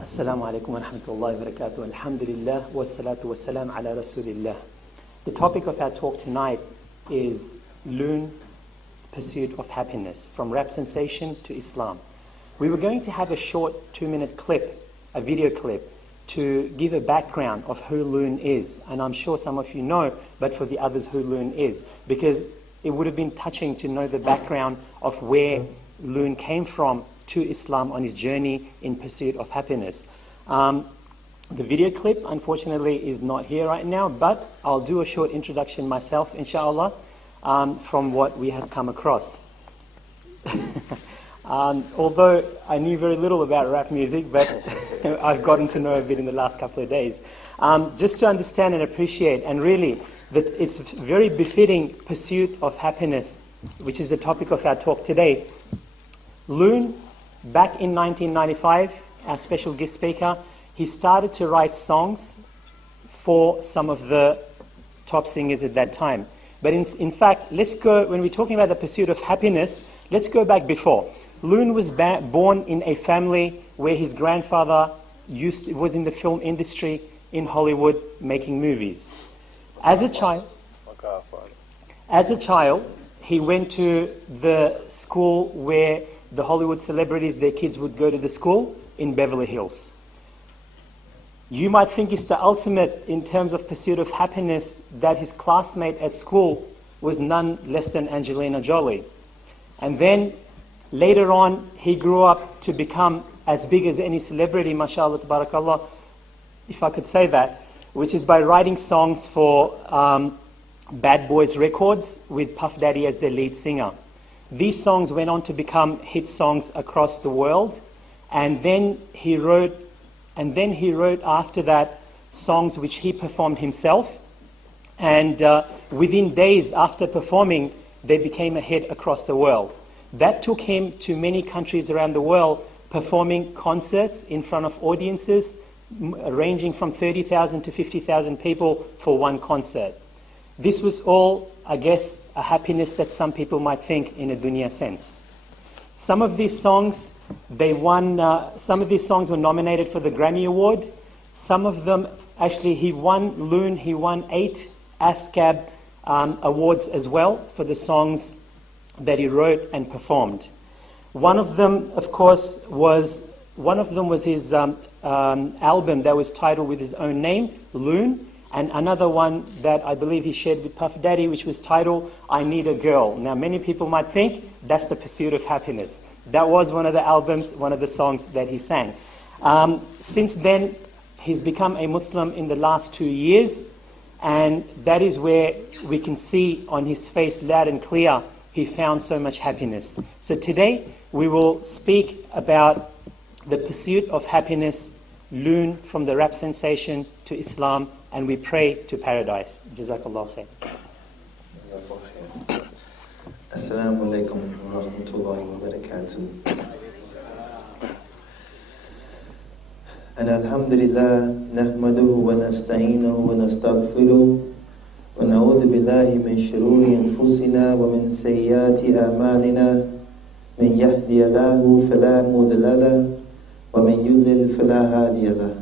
Assalamu alaikum wa rahmatullahi wa barakatuh. Alhamdulillah wa salatu wa salam ala rasulillah. The topic of our talk tonight is loon, pursuit of happiness, from rap sensation to Islam. We were going to have a short 2-minute clip, a video clip, to give a background of who Loon is. And I'm sure some of you know, but for the others who Loon is, because it would have been touching to know the background of where Loon came from to Islam on his journey in pursuit of happiness. The video clip, unfortunately, is not here right now, but I'll do a short introduction myself, inshallah, from what we have come across. Although I knew very little about rap music, but I've gotten to know a bit in the last couple of days. Just to understand and appreciate, and really, that it's very befitting pursuit of happiness, which is the topic of our talk today. Loon, back in 1995, our special guest speaker, he started to write songs for some of the top singers at that time. But in fact, let's go, when we're talking about the pursuit of happiness, let's go back before. Loon was born in a family where his grandfather was in the film industry in Hollywood making movies. As a child, he went to the school where the Hollywood celebrities, their kids would go to the school in Beverly Hills. You might think it's the ultimate in terms of pursuit of happiness that his classmate at school was none less than Angelina Jolie. And then later on, he grew up to become as big as any celebrity, mashallah, tabarakallah, if I could say that, which is by writing songs for Bad Boys Records with Puff Daddy as their lead singer. These songs went on to become hit songs across the world, and then he wrote after that songs which he performed himself, and within days after performing, they became a hit across the world. That took him to many countries around the world, performing concerts in front of audiences ranging from 30,000 to 50,000 people for one concert. This was all, I guess, a happiness that some people might think in a dunya sense. Some of these songs, some of these songs were nominated for the Grammy Award. Some of them, actually, he won 8 ASCAP awards as well for the songs that he wrote and performed. One of them, of course, was his album that was titled with his own name, Loon, and another one that I believe he shared with Puff Daddy, which was titled, I Need a Girl. Now, many people might think that's the pursuit of happiness. That was one of the albums, one of the songs that he sang. Since then, he's become a Muslim in the last 2 years, and that is where we can see on his face loud and clear he found so much happiness. So today, we will speak about the pursuit of happiness, Loon, from the rap sensation to Islam, and we pray to paradise. Jazakallah khair. Assalamu alaikum wa rahmatullahi wa barakatuh. And alhamdulillah, nahmaduhu wa nasta'inuhu wa nastaghfiruh, wa na'udhu billahi min shururi anfusina wa min sayyati a'malina, min yahdiyallahu fala mudilla lahu, wa min yudlil fala hadiya lahu.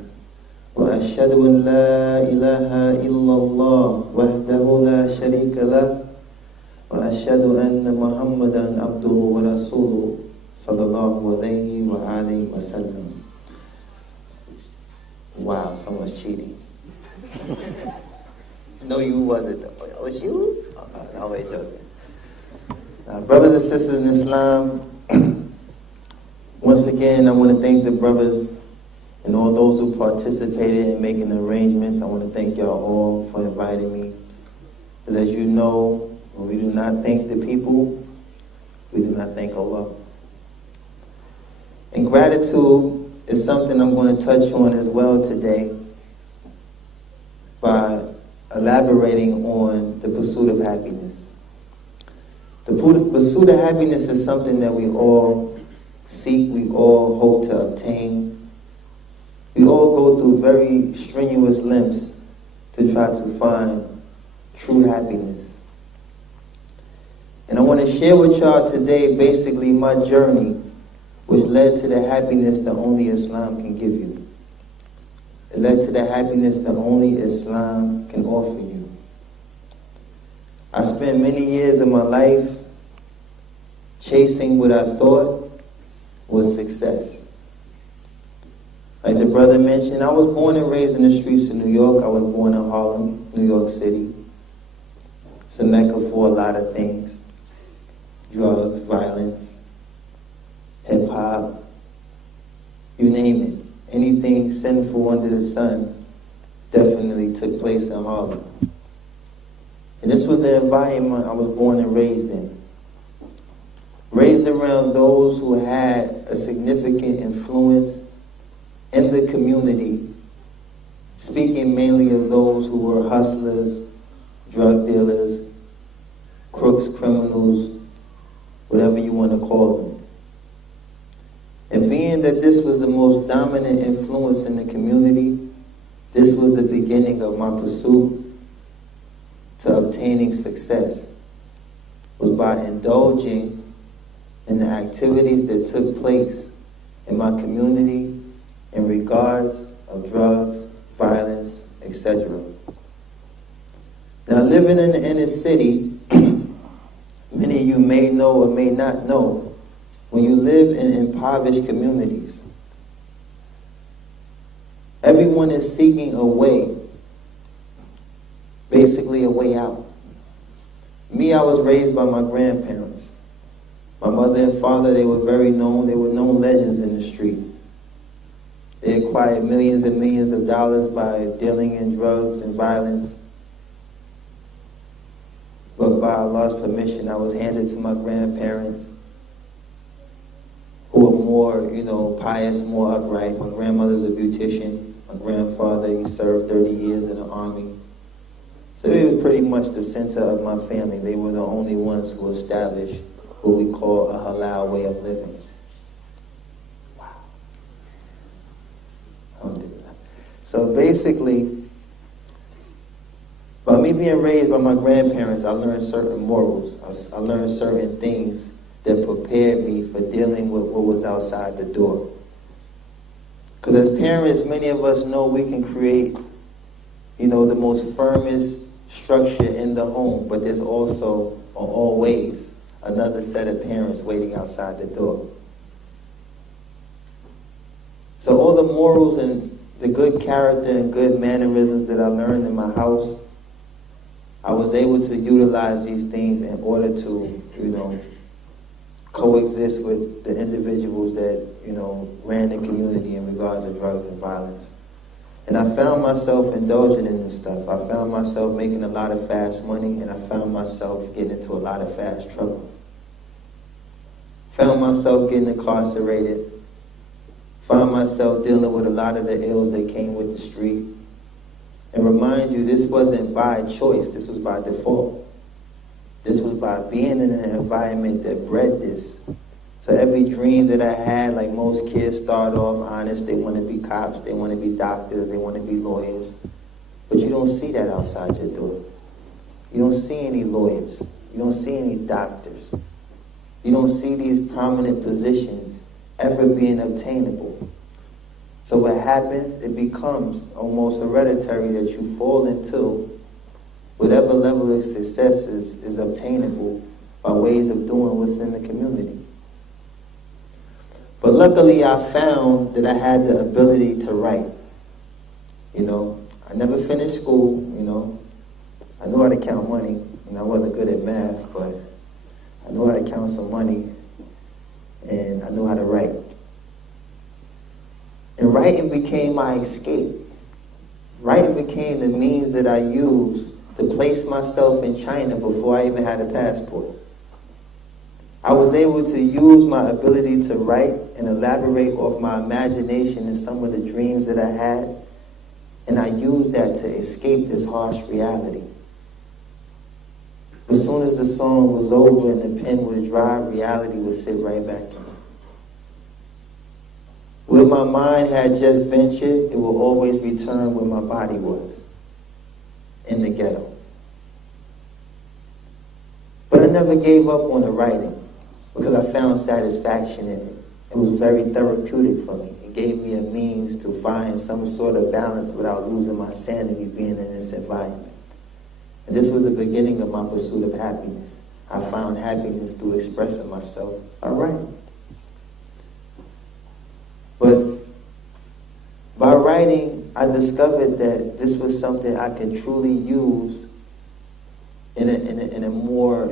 وأشهد أن لا إله إلا الله وحده لا شريك له وأشهد أن محمدا عبده ورسوله صلى الله عليه وآله وسلم. Wow, someone's cheating. No, you wasn't. It was you? No, I'm joking. Brothers and sisters in Islam, once again, I want to thank the brothers and all those who participated in making the arrangements. I want to thank y'all all for inviting me. Because as you know, when we do not thank the people, we do not thank Allah. And gratitude is something I'm going to touch on as well today by elaborating on the pursuit of happiness. The pursuit of happiness is something that we all seek, we all hope to obtain. We all go through very strenuous lengths to try to find true happiness. And I want to share with y'all today basically my journey which led to the happiness that only Islam can give you. It led to the happiness that only Islam can offer you. I spent many years of my life chasing what I thought was success. Like the brother mentioned, I was born and raised in the streets of New York. I was born in Harlem, New York City. It's a mecca for a lot of things. Drugs, violence, hip-hop, you name it. Anything sinful under the sun definitely took place in Harlem. And this was the environment I was born and raised in. Raised around those who had a significant influence in the community, speaking mainly of those who were hustlers, drug dealers, crooks, criminals, whatever you want to call them. And being that this was the most dominant influence in the community, this was the beginning of my pursuit to obtaining success, was by indulging in the activities that took place in my community in regards of drugs, violence, etc. Now, living in the inner city, many of you may know or may not know, when you live in impoverished communities, everyone is seeking a way, basically a way out. Me, I was raised by my grandparents. My mother and father, they were very known. They were known legends in the street. They acquired millions and millions of dollars by dealing in drugs and violence. But by Allah's permission, I was handed to my grandparents, who were more, pious, more upright. My grandmother's a beautician. My grandfather, he served 30 years in the army. So they were pretty much the center of my family. They were the only ones who established what we call a halal way of living. Wow. Alhamdulillah. So basically, by me being raised by my grandparents, I learned certain morals. I learned certain things that prepared me for dealing with what was outside the door. Because as parents, many of us know we can create, the most firmest structure in the home, but there's also, or always, another set of parents waiting outside the door. So all the morals and the good character and good mannerisms that I learned in my house, I was able to utilize these things in order to, coexist with the individuals that, ran the community in regards to drugs and violence. And I found myself indulging in this stuff. I found myself making a lot of fast money, and I found myself getting into a lot of fast trouble. Found myself getting incarcerated. Found myself dealing with a lot of the ills that came with the street. And remind you, this wasn't by choice, this was by default. This was by being in an environment that bred this. So every dream that I had, like most kids start off honest, they want to be cops, they want to be doctors, they want to be lawyers. But you don't see that outside your door. You don't see any lawyers. You don't see any doctors. You don't see these prominent positions ever being obtainable. So what happens, it becomes almost hereditary that you fall into whatever level of success is obtainable by ways of doing what's in the community. But luckily I found that I had the ability to write. I never finished school, I knew how to count money. I wasn't good at math, but I knew how to count some money, and I knew how to write. And writing became my escape. Writing became the means that I used to place myself in China before I even had a passport. I was able to use my ability to write and elaborate off my imagination and some of the dreams that I had, and I used that to escape this harsh reality. As soon as the song was over and the pen was dry, reality would sit right back in. Where my mind had just ventured, it will always return where my body was, in the ghetto. But I never gave up on the writing, because I found satisfaction in it. It was very therapeutic for me. It gave me a means to find some sort of balance without losing my sanity being in this environment. And this was the beginning of my pursuit of happiness. I found happiness through expressing myself by writing. But by writing, I discovered that this was something I could truly use in a more,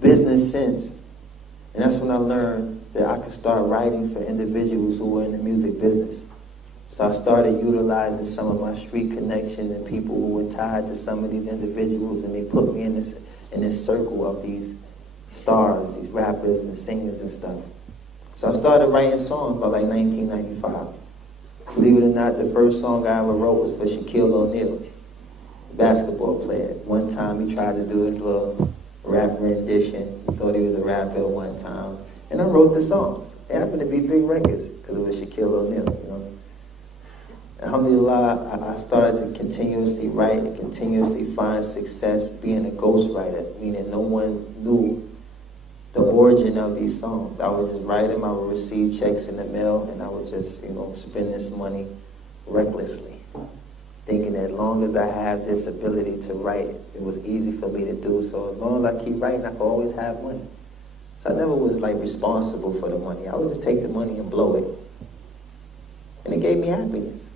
business sense. And that's when I learned that I could start writing for individuals who were in the music business. So I started utilizing some of my street connections and people who were tied to some of these individuals, and they put me in this circle of these stars, these rappers and singers and stuff. So I started writing songs by like 1995. Believe it or not, the first song I ever wrote was for Shaquille O'Neal, a basketball player. One time he tried to do his little rap rendition. He thought he was a rapper at one time. And I wrote the songs. They happened to be big records because it was Shaquille O'Neal, Alhamdulillah, I started to continuously write and continuously find success being a ghostwriter, meaning no one knew the origin of these songs. I would just write them, I would receive checks in the mail, and I would just, spend this money recklessly, thinking that as long as I have this ability to write, it was easy for me to do. So as long as I keep writing, I could always have money. So I never was responsible for the money. I would just take the money and blow it. And it gave me happiness.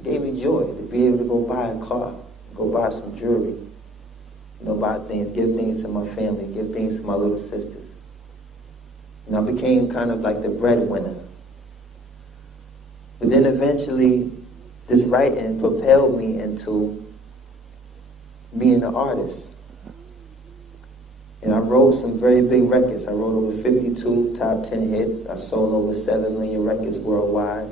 It gave me joy to be able to go buy a car, go buy some jewelry, buy things, give things to my family, give things to my little sisters. And I became kind of like the breadwinner. But then eventually, this writing propelled me into being an artist. And I wrote some very big records. I wrote over 52 top 10 hits. I sold over 7 million records worldwide.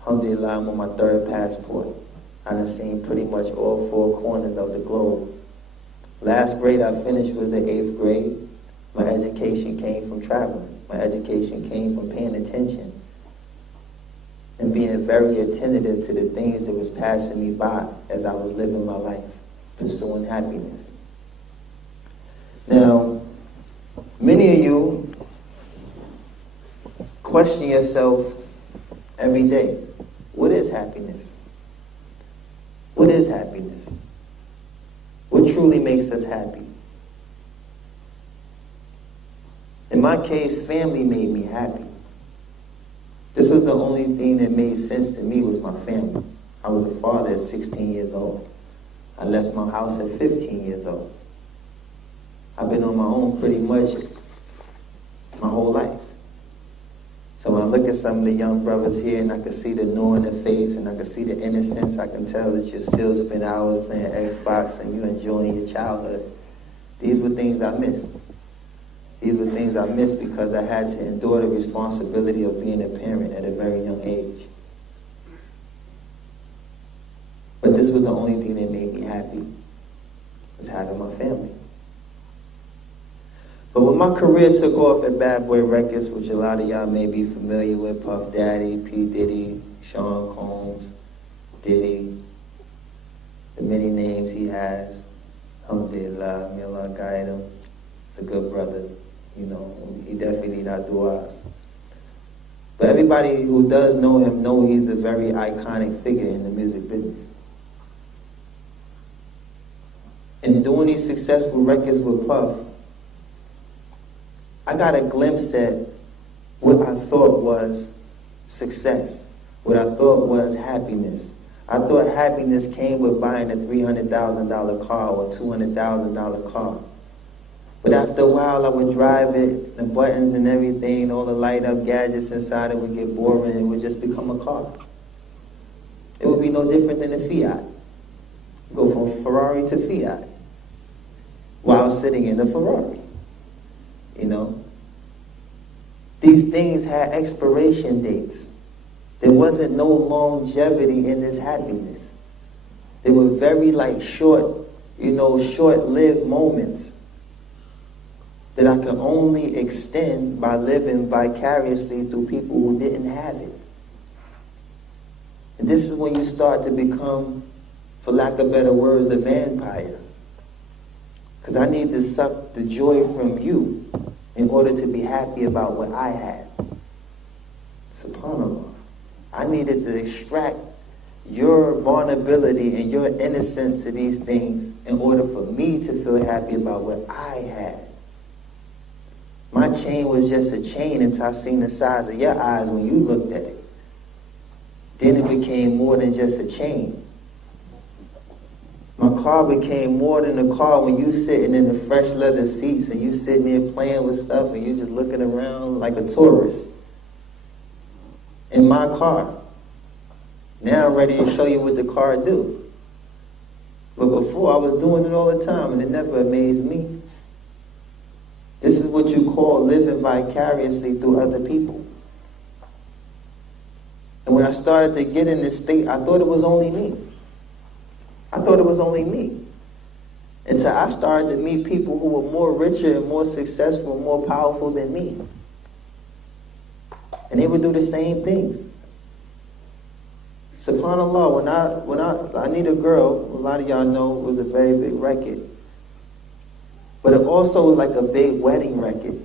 Alhamdulillah, I'm on my 3rd passport. I done seen pretty much all 4 corners of the globe. Last grade I finished was the 8th grade. My education came from traveling. My education came from paying attention and being very attentive to the things that was passing me by as I was living my life, pursuing happiness. Now, many of you question yourself every day. What is happiness? What is happiness? What truly makes us happy? In my case, family made me happy. This was the only thing that made sense to me was my family. I was a father at 16 years old. I left my house at 15 years old. I've been on my own pretty much my whole life. So when I look at some of the young brothers here and I can see the know in their face and I can see the innocence, I can tell that you still spend hours playing Xbox and you enjoying your childhood. These were things I missed. These were things I missed because I had to endure the responsibility of being a parent at a very young age. But this was the only thing that made me happy, was having my family. But when my career took off at Bad Boy Records, which a lot of y'all may be familiar with, Puff Daddy, P. Diddy, Sean Combs, Diddy, the many names he has, alhamdulillah, may Allah guide him. He's a good brother, he definitely need our du'as. But everybody who does know him know he's a very iconic figure in the music business. And doing these successful records with Puff, I got a glimpse at what I thought was success, what I thought was happiness. I thought happiness came with buying a $300,000 car or $200,000 car. But after a while, I would drive it, the buttons and everything, all the light-up gadgets inside it would get boring and it would just become a car. It would be no different than a Fiat. Go from Ferrari to Fiat while sitting in the Ferrari. These things had expiration dates. There wasn't no longevity in this happiness. They were very short-lived moments that I could only extend by living vicariously through people who didn't have it. And this is when you start to become, for lack of better words, a vampire. Because I need to suck the joy from you in order to be happy about what I have. SubhanAllah. I needed to extract your vulnerability and your innocence to these things in order for me to feel happy about what I had. My chain was just a chain until I seen the size of your eyes when you looked at it. Then it became more than just a chain. My car became more than a car when you sitting in the fresh leather seats and you sitting there playing with stuff and you just looking around like a tourist. In my car. Now I'm ready to show you what the car do. But before I was doing it all the time and it never amazed me. This is what you call living vicariously through other people. And when I started to get in this state, I thought it was only me. I thought it was only me. Until I started to meet people who were more richer and more successful and more powerful than me. And they would do the same things. SubhanAllah, when I need a girl, a lot of y'all know it was a very big record. But it also was like a big wedding record.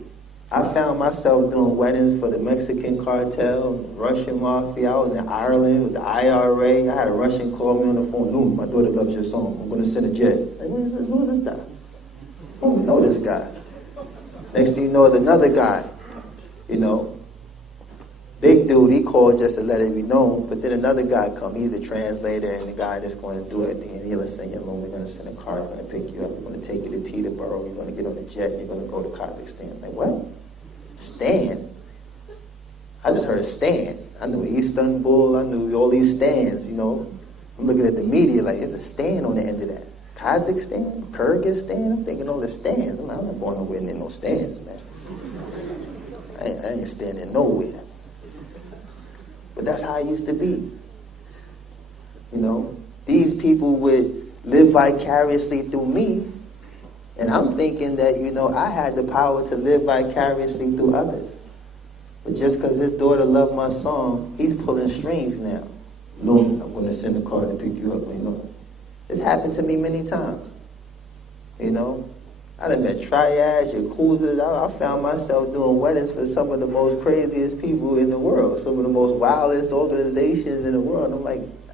I found myself doing weddings for the Mexican cartel, Russian mafia. I was in Ireland with the IRA. I had a Russian call me on the phone. "Loon, my daughter loves your song. I'm going to send a jet." Like, who is this guy? I don't know this guy. Next thing you know is another guy, big dude, he called just to let it be known, but then another guy come. He's the translator and the guy that's going to do it. And he'll say, "Loon, we're going to send a car. We're going to pick you up. We're going to take you to Teterboro. You're going to get on the jet and you're going to go to Kazakhstan." I'm like, what? Stan? I just heard a Stan. I knew Istanbul. I knew all these stands, I'm looking at the media like, there's a stand on the end of that. Kazakhstan? Kyrgyzstan? I'm thinking all the stands. I'm not going nowhere near no stands, man. I ain't standing nowhere. But that's how it used to be. These people would live vicariously through me, and I'm thinking that, I had the power to live vicariously through others. But just because his daughter loved my song, he's pulling strings now. "Loon, I'm going to send a car to pick you up." It's happened to me many times. I done met triads, yakuza's. I found myself doing weddings for some of the most craziest people in the world, some of the most wildest organizations in the world.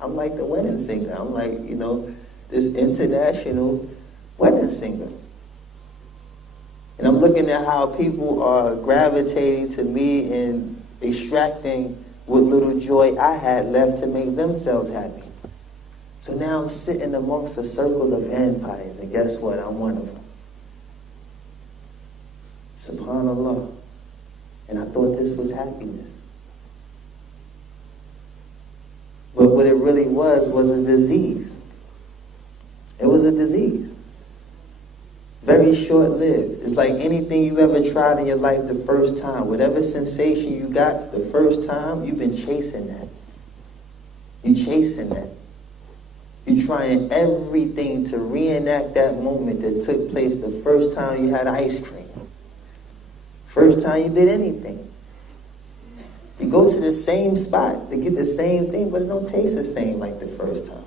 I'm like the wedding singer. I'm like, this international wedding singer. And I'm looking at how people are gravitating to me and extracting what little joy I had left to make themselves happy. So now I'm sitting amongst a circle of vampires, and guess what? I'm one of them. SubhanAllah. And I thought this was happiness. But what it really was a disease. It was a disease. Very short-lived. It's like anything you ever tried in your life the first time. Whatever sensation you got the first time, you've been chasing that. You're chasing that. You're trying everything to reenact that moment that took place the first time you had ice cream. First time you did anything. You go to the same spot to get the same thing, but it don't taste the same like the first time.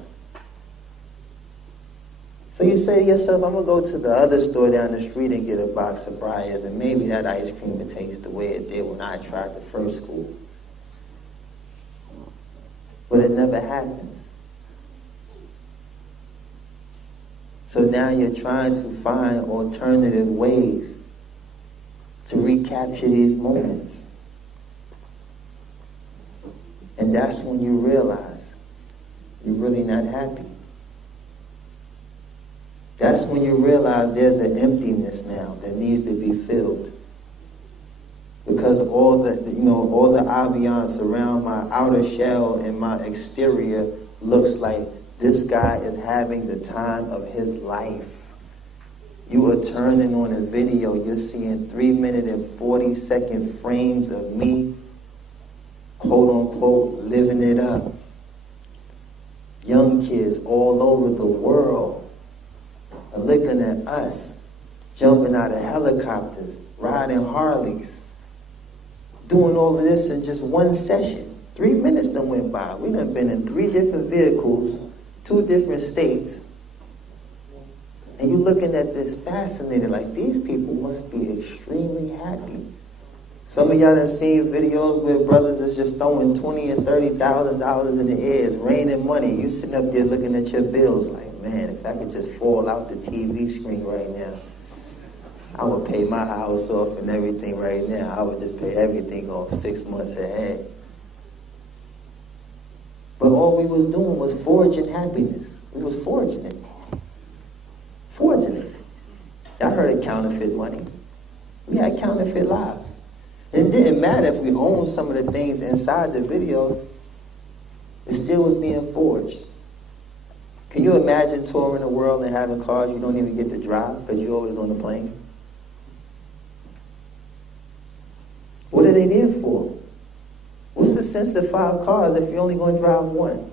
So you say to yourself, I'm going to go to the other store down the street and get a box of Briars, and maybe that ice cream will taste the way it did when I tried the first scoop. But it never happens. So now you're trying to find alternative ways to recapture these moments. And that's when you realize you're really not happy. That's when you realize there's an emptiness now that needs to be filled. Because all the ambiance around my outer shell and my exterior looks like this guy is having the time of his life. You are turning on a video, you're seeing 3-minute and 40-second frames of me, quote unquote, living it up. Young kids all over the world are looking at us, jumping out of helicopters, riding Harleys, doing all of this in just one session. 3 minutes done went by. We done been in 3 different vehicles, 2 different states, and you looking at this fascinated, like these people must be extremely happy. Some of y'all done seen videos where brothers is just throwing $20,000 and $30,000 in the air. It's raining money. You sitting up there looking at your bills like, man, if I could just fall out the TV screen right now, I would pay my house off and everything right now. I would just pay everything off 6 months ahead. But all we was doing was forging happiness. We was forging it. Forging it. I heard of counterfeit money. We had counterfeit lives. And it didn't matter if we owned some of the things inside the videos. It still was being forged. Can you imagine touring the world and having cars you don't even get to drive because you're always on the plane? What are they there for? What's the sense of 5 cars if you're only going to drive one?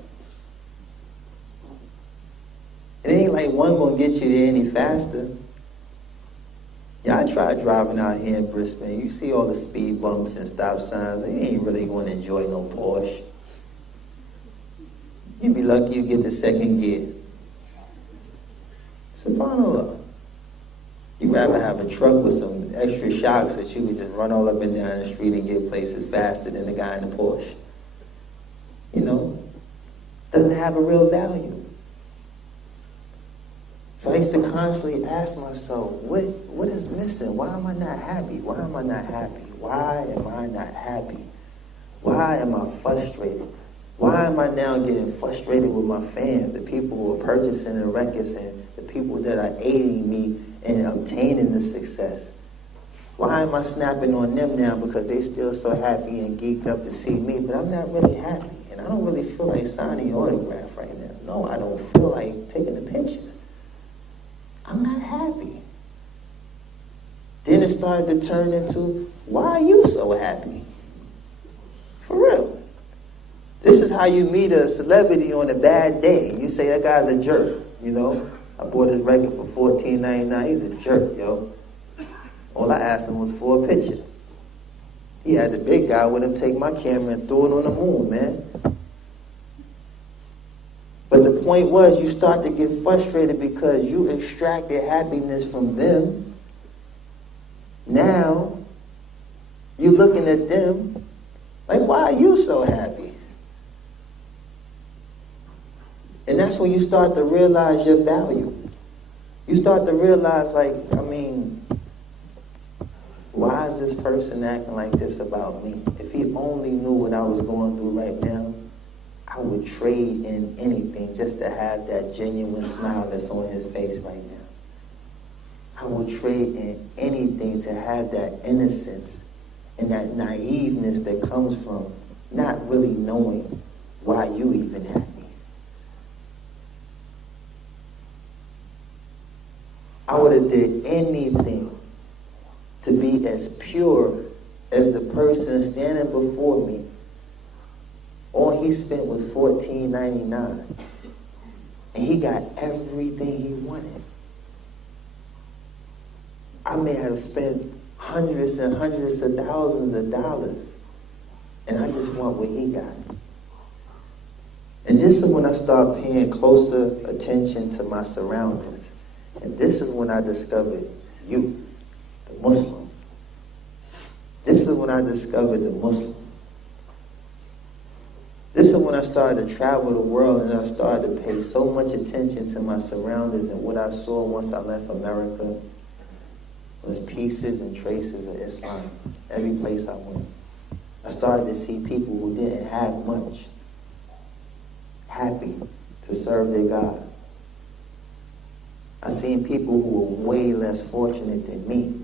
It ain't like one going to get you there any faster. Y'all try driving out here in Brisbane. You see all the speed bumps and stop signs. You ain't really going to enjoy no Porsche. You'd be lucky you get the second gear. SubhanAllah. You'd rather have a truck with some extra shocks that you could just run all up and down the street and get places faster than the guy in the Porsche. You know, doesn't have a real value. So I used to constantly ask myself, what is missing? Why am I not happy? Why am I not happy? Why am I not happy? Why am I frustrated? Why am I now getting frustrated with my fans, the people who are purchasing the records and the people that are aiding me in obtaining the success? Why am I snapping on them now because they still so happy and geeked up to see me, but I'm not really happy? And I don't really feel like signing your autograph right now. No, I don't feel like taking a picture. I'm not happy. Then it started to turn into, why are you so happy? For real. This is how you meet a celebrity on a bad day. You say, that guy's a jerk, you know. I bought his record for $14.99. He's a jerk, yo. All I asked him was for a picture. He had the big guy with him take my camera and throw it on the moon, man. But the point was, you start to get frustrated because you extracted happiness from them. Now, you're looking at them like, why are you so happy? And that's when you start to realize your value. You start to realize, like, I mean, why is this person acting like this about me? If he only knew what I was going through right now, I would trade in anything just to have that genuine smile that's on his face right now. I would trade in anything to have that innocence and that naiveness that comes from not really knowing why you even happy. I would have did anything to be as pure as the person standing before me. All he spent was $14.99. And he got everything he wanted. I may have spent hundreds and hundreds of thousands of dollars. And I just want what he got. And this is when I start paying closer attention to my surroundings. And this is when I discovered you, the Muslim. This is when I discovered the Muslim. This is when I started to travel the world and I started to pay so much attention to my surroundings, and what I saw once I left America was pieces and traces of Islam every place I went. I started to see people who didn't have much happy to serve their God. I seen people who were way less fortunate than me,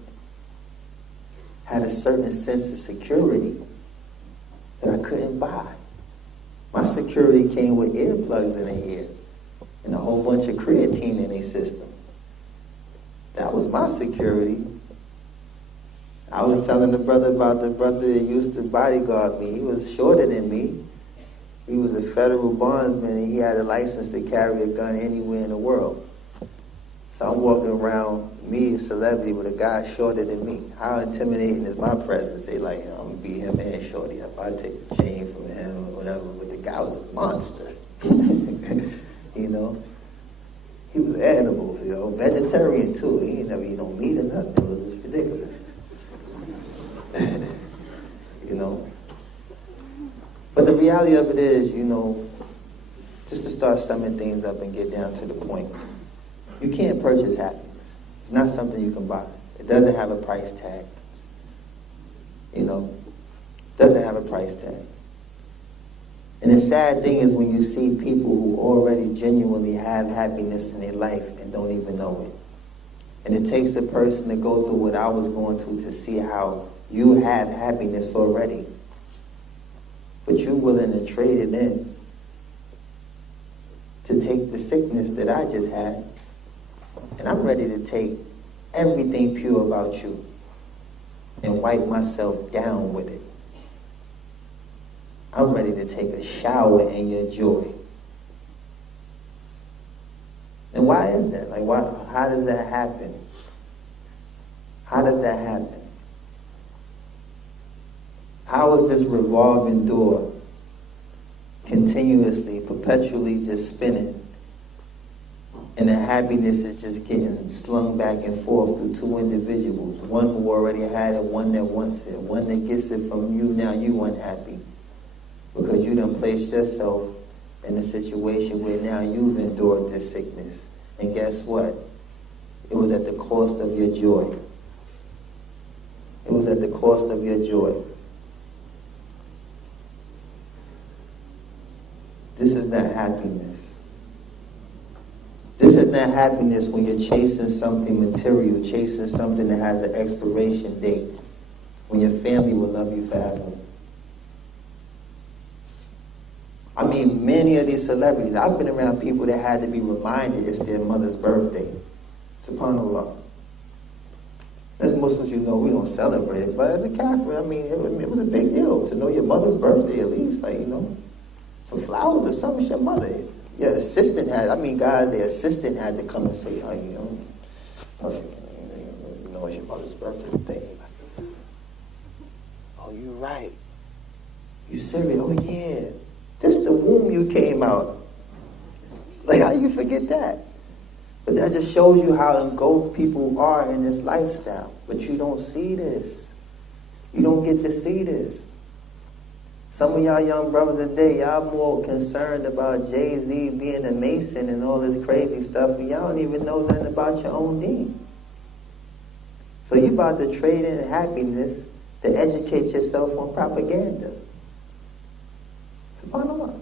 had a certain sense of security that I couldn't buy. My security came with earplugs in their ear and a whole bunch of creatine in their system. That was my security. I was telling the brother about the brother that used to bodyguard me. He was shorter than me. He was a federal bondsman and he had a license to carry a gun anywhere in the world. So I'm walking around, me, a celebrity, with a guy shorter than me. How intimidating is my presence? They like, I'm going to beat him and shorty up. I take the chain from him or whatever. But the guy was a monster. You know? He was an animal, you know, vegetarian too. He ain't never eat no meat or nothing. It was just ridiculous. you know. But the reality of it is, you know, just to start summing things up and get down to the point, you can't purchase happiness. It's not something you can buy. It doesn't have a price tag. You know, it doesn't have a price tag. And the sad thing is when you see people who already genuinely have happiness in their life and don't even know it. And it takes a person to go through what I was going through to see how you have happiness already. But you're willing to trade it in to take the sickness that I just had. And I'm ready to take everything pure about you and wipe myself down with it. I'm ready to take a shower in your joy. And why is that? Like, why? How does that happen? How does that happen? How is this revolving door continuously, perpetually just spinning, and the happiness is just getting slung back and forth through two individuals, one who already had it, one that wants it, one that gets it from you, now you unhappy because you done placed yourself in a situation where now you've endured this sickness. And guess what? It was at the cost of your joy. It was at the cost of your joy. This is not happiness. This is not happiness when you're chasing something material, chasing something that has an expiration date, when your family will love you forever. I mean, many of these celebrities, I've been around people that had to be reminded it's their mother's birthday. SubhanAllah. As Muslims, you know, we don't celebrate it, but as a Kafir, I mean, it was a big deal to know your mother's birthday at least, like, you know. Some flowers or something, it's your mother. Your assistant had, I mean, guys, their assistant had to come and say, oh, you know, it's your mother's birthday today. Oh, you're right. You serious? Oh, yeah. This the womb you came out. Like, how you forget that? But that just shows you how engulfed people are in this lifestyle. But you don't see this. You don't get to see this. Some of y'all young brothers today, y'all more concerned about Jay-Z being a Mason and all this crazy stuff, and y'all don't even know nothing about your own deen. So you about to trade in happiness to educate yourself on propaganda. SubhanAllah.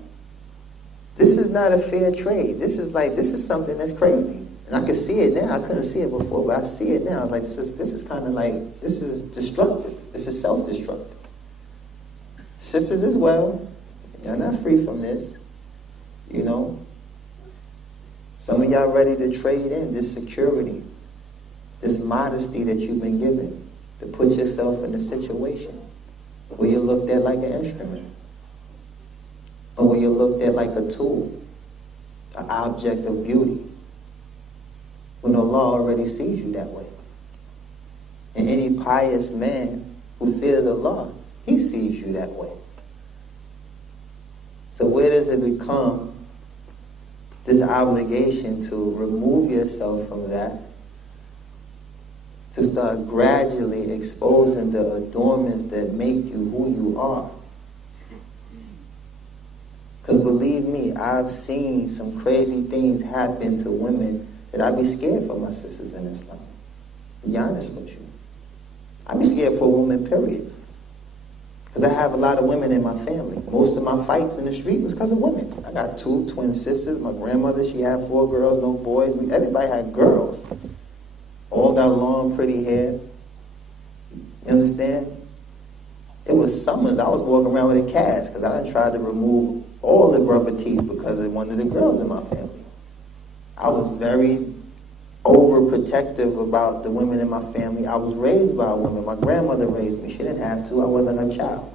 This is not a fair trade. This is something that's crazy. And I can see it now. I couldn't see it before, but I see it now. It's like this is kind of like, this is destructive. This is self-destructive. Sisters as well, you're not free from this, you know. Some of y'all ready to trade in this security, this modesty that you've been given to put yourself in a situation where you're looked at like an instrument, or where you're looked at like a tool, an object of beauty, when Allah already sees you that way. And any pious man who fears Allah, he sees you that way. So where does it become this obligation to remove yourself from that, to start gradually exposing the adornments that make you who you are? Because believe me, I've seen some crazy things happen to women that I'd be scared for my sisters in Islam. To be honest with you. I'd be scared for a woman, period. Because I have a lot of women in my family. Most of my fights in the street was because of women. I got 2 twin sisters. My grandmother, she had 4 girls, no boys. Everybody had girls. All got long, pretty hair. You understand? It was summers. I was walking around with a cast because I done tried to remove all the brother teeth because of one of the girls in my family. I was very overprotective about the women in my family. I was raised by a woman. My grandmother raised me. She didn't have to. I wasn't her child.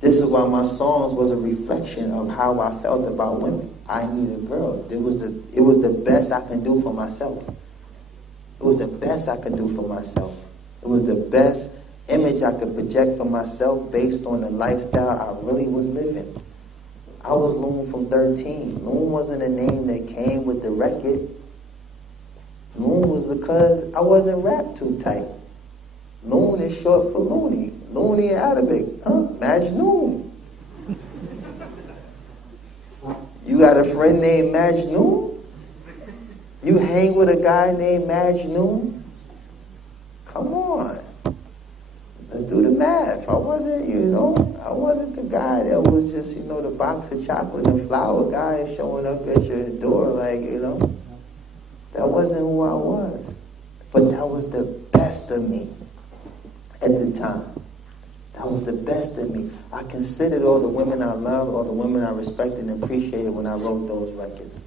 This is why my songs was a reflection of how I felt about women. I need a girl. It was the best I can do for myself. It was the best I could do for myself. It was the best image I could project for myself based on the lifestyle I really was living. I was Loon from 13. Loon wasn't a name that came with the record. Loon was because I wasn't wrapped too tight. Loon is short for loony. Loon funny in Arabic. Huh? Majnoon. You got a friend named Majnoon? You hang with a guy named Majnoon? Come on. Let's do the math. I wasn't the guy that was just, the box of chocolate and flour guy showing up at your door That wasn't who I was. But that was the best of me at the time. That was the best of me. I considered all the women I loved, all the women I respected and appreciated when I wrote those records.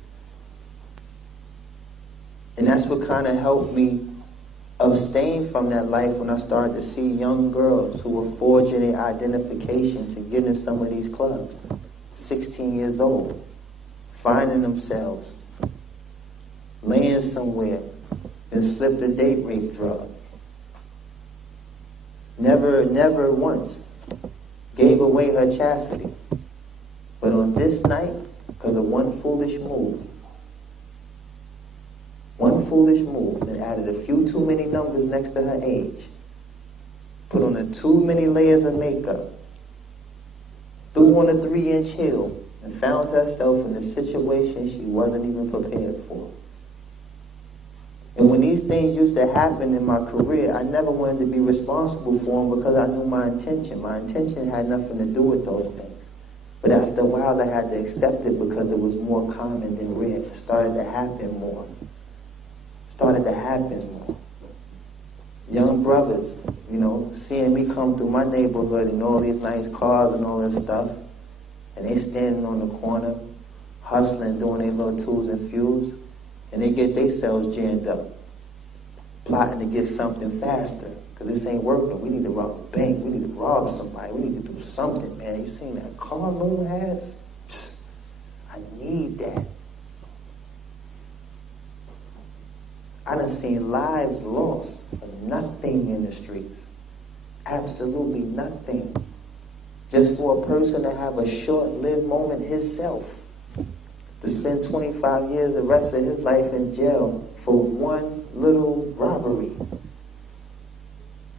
And that's what kind of helped me abstain from that life when I started to see young girls who were forging their identification to get in some of these clubs. 16 years old, finding themselves, laying somewhere, and slipped a date rape drug. Never once gave away her chastity. But on this night, because of one foolish move that added a few too many numbers next to her age, put on too many layers of makeup, threw on a 3-inch heel, and found herself in a situation she wasn't even prepared for. And when these things used to happen in my career, I never wanted to be responsible for them because I knew my intention. My intention had nothing to do with those things. But after a while, I had to accept it because it was more common than rare. It started to happen more. Young brothers, seeing me come through my neighborhood in all these nice cars and all this stuff, and they standing on the corner, hustling, doing their little tools and fuels, and they get themselves jammed up, plotting to get something faster, because this ain't working. We need to rob a bank. We need to rob somebody. We need to do something, man. You seen that car Loon has? I need that. I done seen lives lost for nothing in the streets. Absolutely nothing. Just for a person to have a short-lived moment himself. To spend 25 years the rest of his life in jail for one little robbery.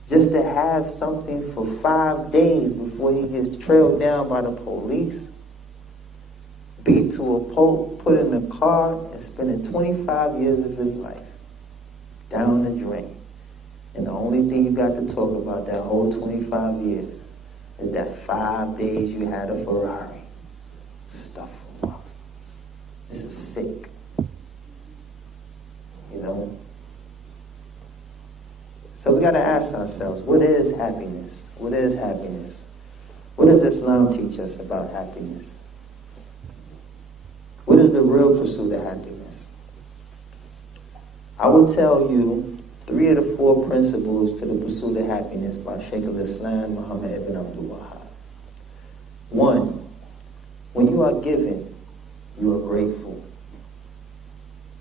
Just to have something for 5 days before he gets trailed down by the police, beat to a pulp, put in a car, and spending 25 years of his life down the drain. And the only thing you got to talk about that whole 25 years is that 5 days you had a Ferrari. Stuff. This is sick. So we got to ask ourselves, what is happiness? What is happiness? What does Islam teach us about happiness? What is the real pursuit of happiness? I will tell you 3 of the 4 principles to the pursuit of happiness by Shaykh al-Islam Muhammad ibn Abdul Wahab. 1, when you are given, you are grateful.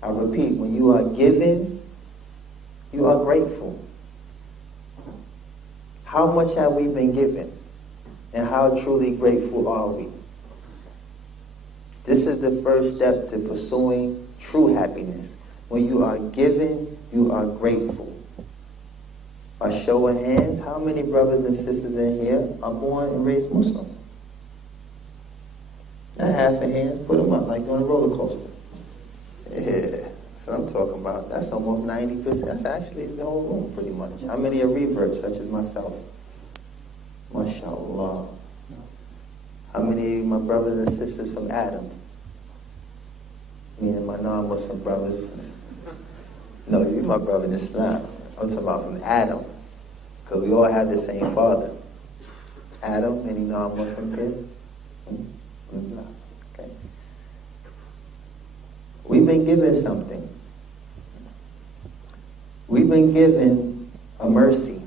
I repeat, when you are given, you are grateful. How much have we been given? And how truly grateful are we? This is the first step to pursuing true happiness. When you are given, you are grateful. By show of hands, how many brothers and sisters in here are born and raised Muslim? Not half a hands, put them up like on a roller coaster. Yeah, that's what I'm talking about. That's almost 90%. That's actually the whole room pretty much. How many are reverts, such as myself? MashaAllah. How many of my brothers and sisters from Adam? Meaning my non-Muslim brothers. No, you're my brother in Islam. I'm talking about from Adam. Because we all have the same father. Adam, any non-Muslims here? No. Okay. We've been given something. We've been given a mercy.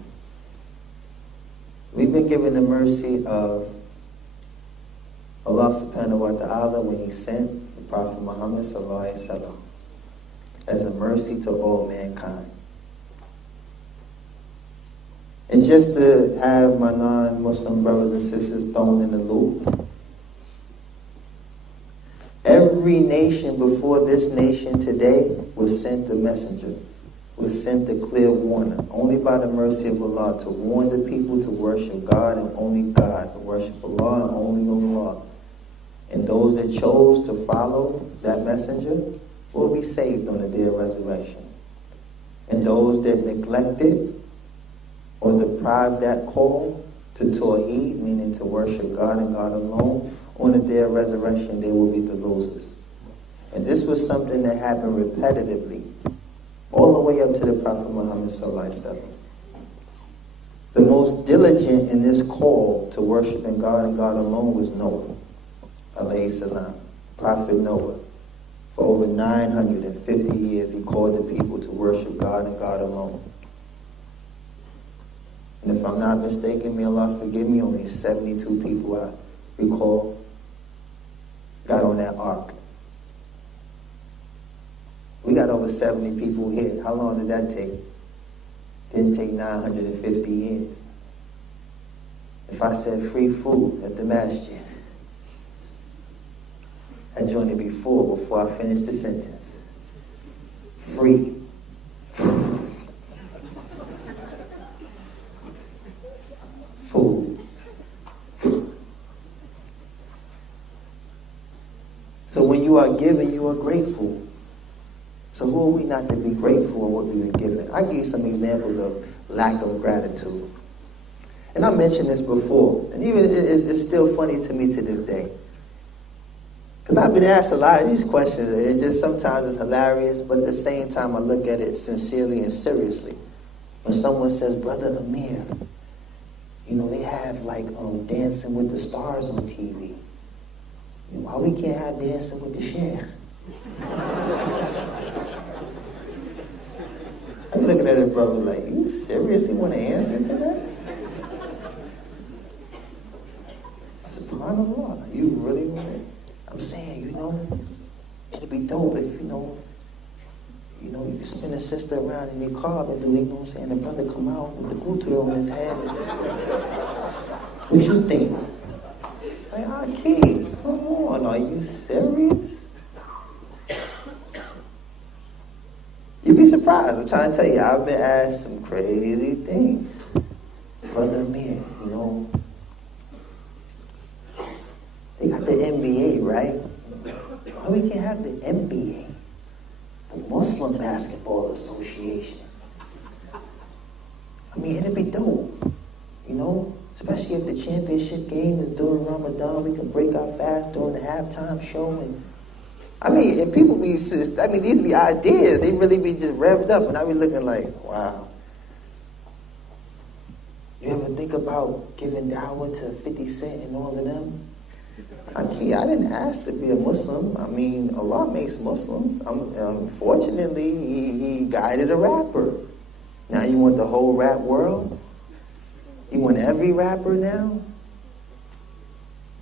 We've been given the mercy of Allah subhanahu wa ta'ala when He sent the Prophet Muhammad sallallahu alaihi wasallam as a mercy to all mankind. And just to have my non-Muslim brothers and sisters thrown in the loop, every nation before this nation today was sent a messenger. was sent a clear warning, only by the mercy of Allah, to warn the people to worship God and only God, to worship Allah and only Allah. And those that chose to follow that messenger will be saved on the day of resurrection. And those that neglected or deprived that call to Tawheed, meaning to worship God and God alone, on the day of resurrection, they will be the losers. And this was something that happened repetitively, all the way up to the Prophet Muhammad sallallahu alaihi wasallam. The most diligent in this call to worshiping God and God alone was Noah, alayhi salam, Prophet Noah. For over 950 years, he called the people to worship God and God alone. And if I'm not mistaken, may Allah forgive me, only 72 people I recall got on that ark. We got over 70 people here. How long did that take? Didn't take 950 years. If I said free food at the masjid, that joint to be full before I finish the sentence. Free. Food. So when you are giving, you are grateful. So who are we not to be grateful for what we've been given? I give you some examples of lack of gratitude. And I mentioned this before, and even it's still funny to me to this day. Because I've been asked a lot of these questions, and it just sometimes it's hilarious, but at the same time I look at it sincerely and seriously. When someone says, Brother Amir, you know, they have like Dancing with the Stars on TV. You know, why we can't have Dancing with the Sheikh? I'm looking at his brother like, you seriously want to answer to that? SubhanAllah, you really want it? I'm saying, you know, it'd be dope if, you know, you can spin a sister around in their car and do, you know what I'm saying, the brother come out with the gutra on his head. And, what you think? Like, kid, come on, are you serious? You'd be surprised. I'm trying to tell you, I've been asked some crazy things. Brother Amir, you know, they got the NBA, right? Why we can't have the NBA? The Muslim Basketball Association. I mean, it'd be dope, you know? Especially if the championship game is during Ramadan, we can break our fast during the halftime show. And I mean, and people be, I mean, these be ideas. They really be just revved up, and I be looking like, wow. You ever think about giving dawah to 50 Cent and all of them? I didn't ask to be a Muslim. I mean, Allah makes Muslims. Fortunately, he guided a rapper. Now you want the whole rap world? You want every rapper now?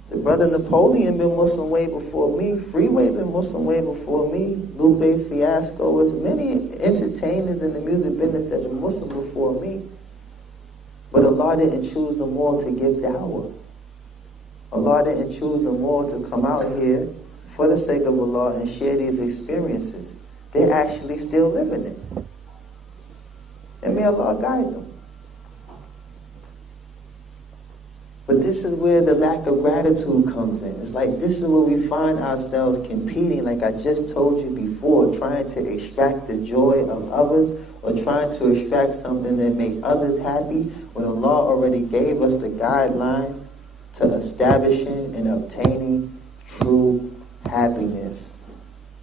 The brother Napoleon been Muslim way before me. Freeway been Muslim way before me. Lupe Fiasco. There's many entertainers in the music business that were Muslim before me. But Allah didn't choose them all to give dawah. Allah didn't choose them all to come out here for the sake of Allah and share these experiences. They're actually still living it. And may Allah guide them. But this is where the lack of gratitude comes in. It's like this is where we find ourselves competing, like I just told you before, trying to extract the joy of others or trying to extract something that makes others happy when Allah already gave us the guidelines to establishing and obtaining true happiness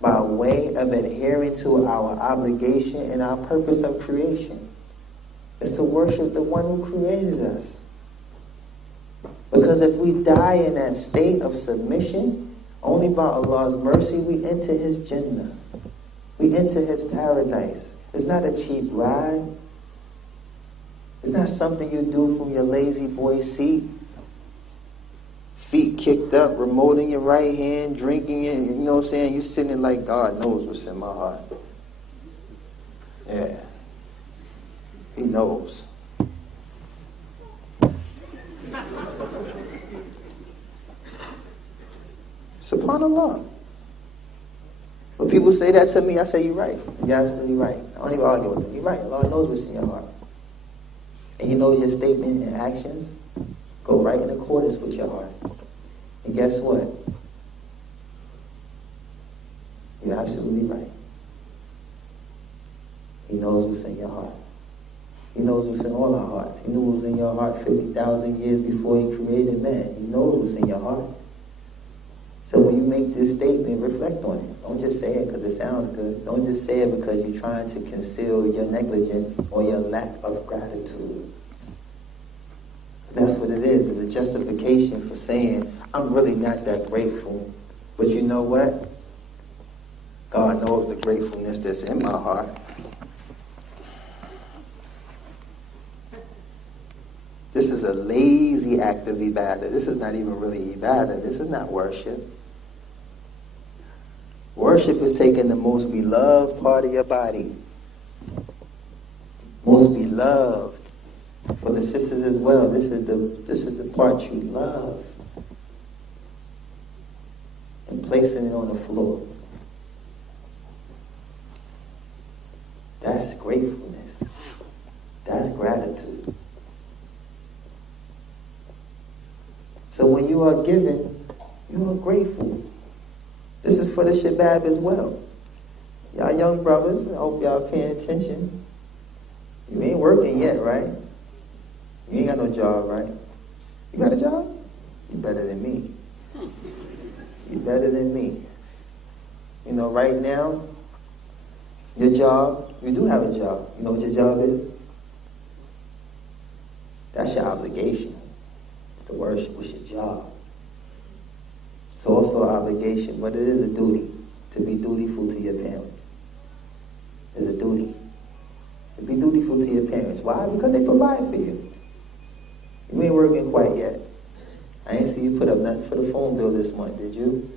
by way of adhering to our obligation and our purpose of creation. It's to worship the one who created us. Because if we die in that state of submission, only by Allah's mercy we enter His Jannah. We enter His paradise. It's not a cheap ride. It's not something you do from your lazy boy seat. Feet kicked up, remote in your right hand, drinking it, you know what I'm saying? You're sitting there like, God knows what's in my heart. Yeah. He knows. SubhanAllah. When people say that to me, I say, you're right. You're absolutely right. I don't even argue with them. You're right. Allah knows what's in your heart. And He knows your statement and actions go right in accordance with your heart. And guess what? You're absolutely right. He knows what's in your heart. He knows what's in all our hearts. He knew what was in your heart 50,000 years before He created man. He knows what's in your heart. So when you make this statement, reflect on it. Don't just say it because it sounds good. Don't just say it because you're trying to conceal your negligence or your lack of gratitude. That's what it is. It's a justification for saying, I'm really not that grateful. But you know what? God knows the gratefulness that's in my heart. This is a lazy act of ibadah. This is not even really ibadah. This is not worship. Worship is taking the most beloved part of your body. Most beloved. For the sisters as well, this is the part you love. And placing it on the floor. That's gratefulness. That's gratitude. So when you are giving, you are grateful. This is for the shabab as well. Y'all young brothers, I hope y'all paying attention. You ain't working yet, right? You ain't got no job, right? You got a job? You better than me. You better than me. You know, right now, your job, you do have a job. You know what your job is? That's your obligation. It's to worship. What's your job? It's also an obligation, but it is a duty to be dutiful to your parents. It's a duty. To be dutiful to your parents. Why? Because they provide for you. You ain't working quite yet. I ain't see you put up nothing for the phone bill this month, did you?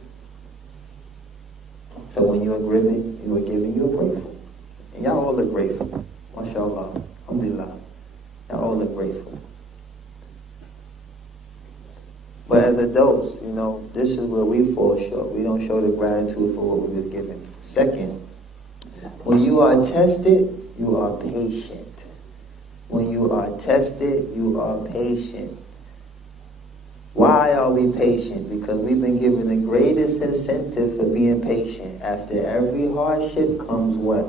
So when you are giving, you are grateful. And y'all all look grateful. MashaAllah. Alhamdulillah. Y'all all look grateful. But as adults, you know, this is where we fall short. We don't show the gratitude for what we was given. Second, when you are tested, you are patient. When you are tested, you are patient. Why are we patient? Because we've been given the greatest incentive for being patient. After every hardship comes what?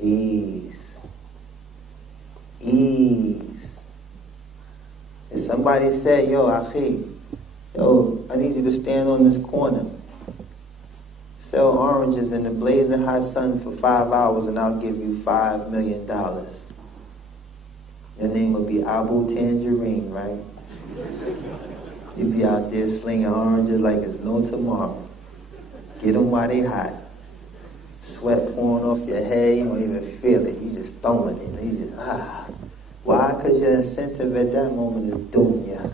Ease. Ease. If somebody said, yo, Akhi, I need you to stand on this corner, sell oranges in the blazing hot sun for 5 hours and I'll give you $5 million. Your name would be Abu Tangerine, right? You'd be out there slinging oranges like it's no tomorrow. Get them while they hot. Sweat pouring off your head, you don't even feel it. You just throwing it. You just, Why? Because your incentive at that moment is dunya.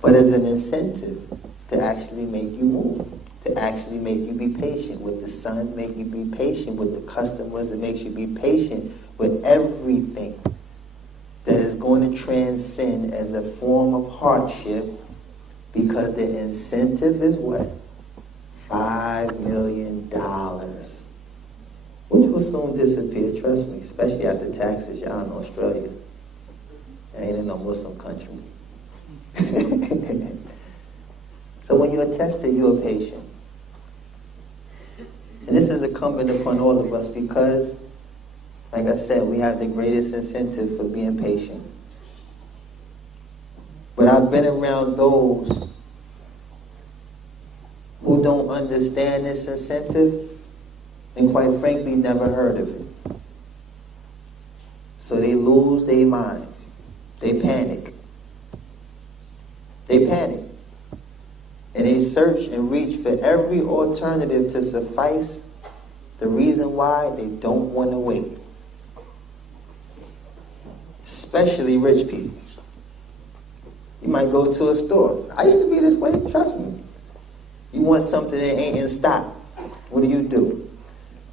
But as an incentive to actually make you move, to actually make you be patient with the sun, make you be patient with the customers, it makes you be patient with everything that is going to transcend as a form of hardship, because the incentive is what? $5 million. Which will soon disappear, trust me, especially after taxes. Y'all in Australia. Ain't in no Muslim country. So when you are tested, you are patient. And this is incumbent upon all of us because, like I said, we have the greatest incentive for being patient. But I've been around those who don't understand this incentive and quite frankly never heard of it. So they lose their minds. They panic. They panic. And they search and reach for every alternative to suffice the reason why they don't want to wait. Especially rich people. You might go to a store. I used to be this way, trust me. You want something that ain't in stock. What do?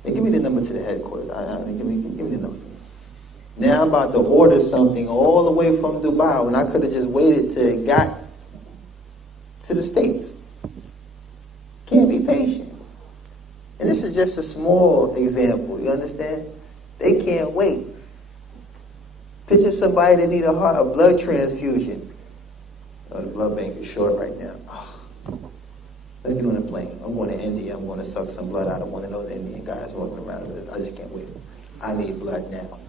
Hey, give me the number to the headquarters. Give me the number. Now I'm about to order something all the way from Dubai when I could have just waited till it got to the States. Can't be patient. And this is just a small example, you understand? They can't wait. Picture somebody that need a blood transfusion. Oh, the blood bank is short right now. Oh, let's get on a plane. I'm going to India. I'm going to suck some blood out of one of those Indian guys walking around. I just can't wait. I need blood now.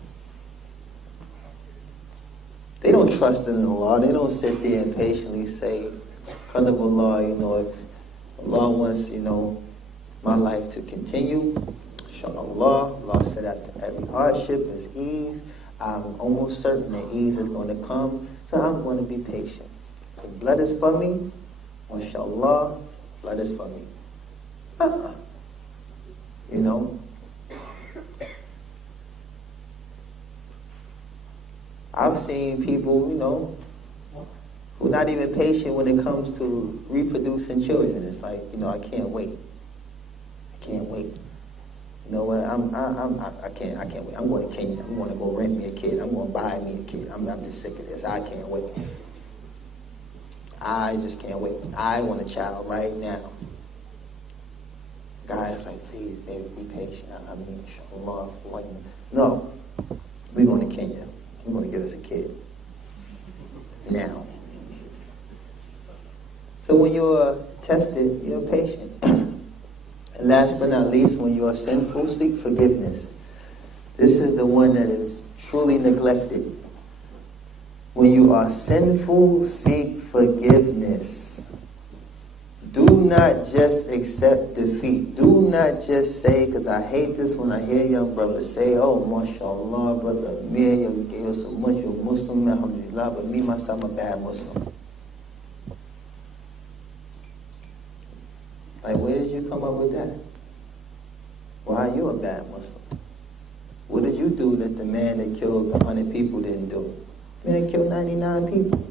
They don't trust in Allah. They don't sit there and patiently say, Qadab Allah, if Allah wants, my life to continue, inshallah, Allah said after every hardship is ease. I'm almost certain that ease is going to come, so I'm going to be patient. If blood is for me, inshallah, blood is for me. I've seen people, who are not even patient when it comes to reproducing children. It's like, I can't wait. I can't wait. You know what? I can't wait. I'm going to Kenya. I'm going to go rent me a kid. I'm going to buy me a kid. I'm just sick of this. I can't wait. I just can't wait. I want a child right now. Guys, like, please, baby, be patient. I mean, inshallah. No, we're going to Kenya. We're going to get us a kid. Now. So when you're tested, you're patient. And last but not least, when you are sinful, seek forgiveness. This is the one that is truly neglected. When you are sinful, seek forgiveness. Do not just accept defeat. Do not just say, because I hate this when I hear young brothers say, oh, mashallah, brother AMIR, you gave us so much, you're a Muslim, alhamdulillah, but me, myself, I'm a bad Muslim. Like, where did you come up with that? Why are you a bad Muslim? What did you do that the man that killed 100 people didn't do? The man killed 99 people.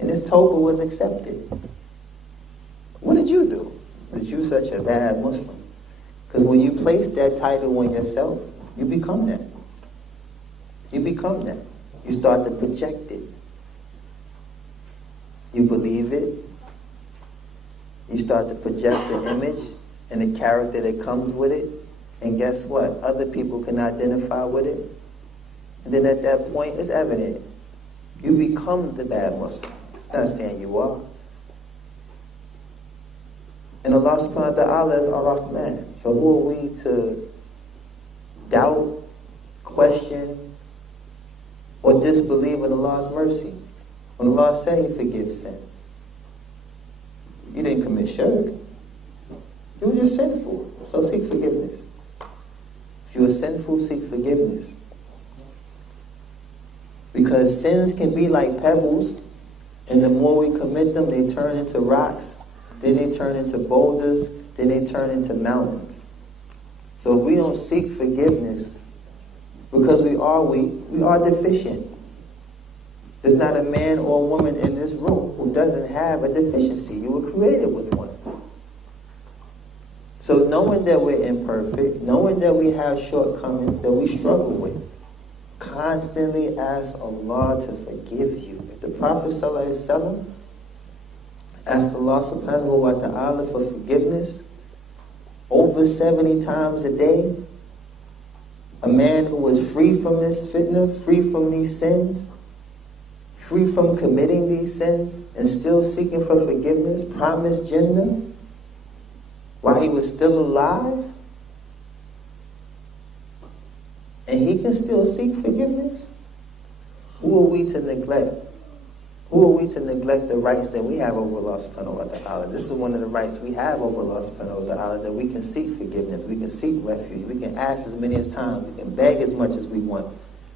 And his tawbah was accepted. What did you do that you such a bad Muslim? Because when you place that title on yourself, you become that. You become that. You start to project it. You believe it. You start to project the image and the character that comes with it. And guess what? Other people can identify with it. And then at that point, it's evident. You become the bad Muslim. It's not saying you are. And Allah subhanahu wa ta'ala is Ar-Rahman. So who are we to doubt, question, or disbelieve in Allah's mercy? When Allah said He forgives sins. You didn't commit shirk. You were just sinful. So seek forgiveness. If you are sinful, seek forgiveness. Because sins can be like pebbles, and the more we commit them, they turn into rocks, then they turn into boulders, then they turn into mountains. So if we don't seek forgiveness, because we are weak, we are deficient. There's not a man or a woman in this room who doesn't have a deficiency. You were created with one. So knowing that we're imperfect, knowing that we have shortcomings that we struggle with, constantly ask Allah to forgive you. If the Prophet ﷺ asked Allah subhanahu wa ta'ala for forgiveness over 70 times a day, a man who was free from this fitna, free from these sins, free from committing these sins, and still seeking for forgiveness, promised Jannah, while he was still alive, and he can still seek forgiveness? Who are we to neglect? Who are we to neglect the rights that we have over Allah subhanahu wa ta'ala? This is one of the rights we have over Allah subhanahu wa ta'ala, that we can seek forgiveness, we can seek refuge, we can ask as many as times, we can beg as much as we want,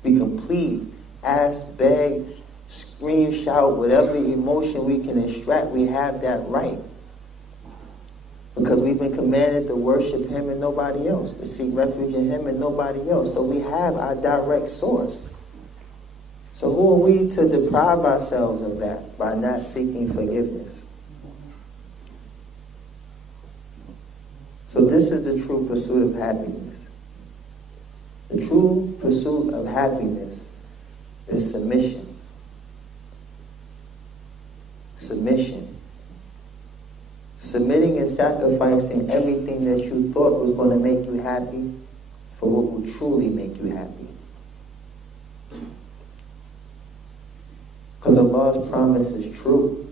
we can plead, ask, beg, scream, shout, whatever emotion we can extract, we have that right. Because we've been commanded to worship Him and nobody else, to seek refuge in Him and nobody else. So we have our direct source. So who are we to deprive ourselves of that by not seeking forgiveness? So this is the true pursuit of happiness. The true pursuit of happiness is submission. Submitting and sacrificing everything that you thought was going to make you happy for what will truly make you happy. Because Allah's promise is true.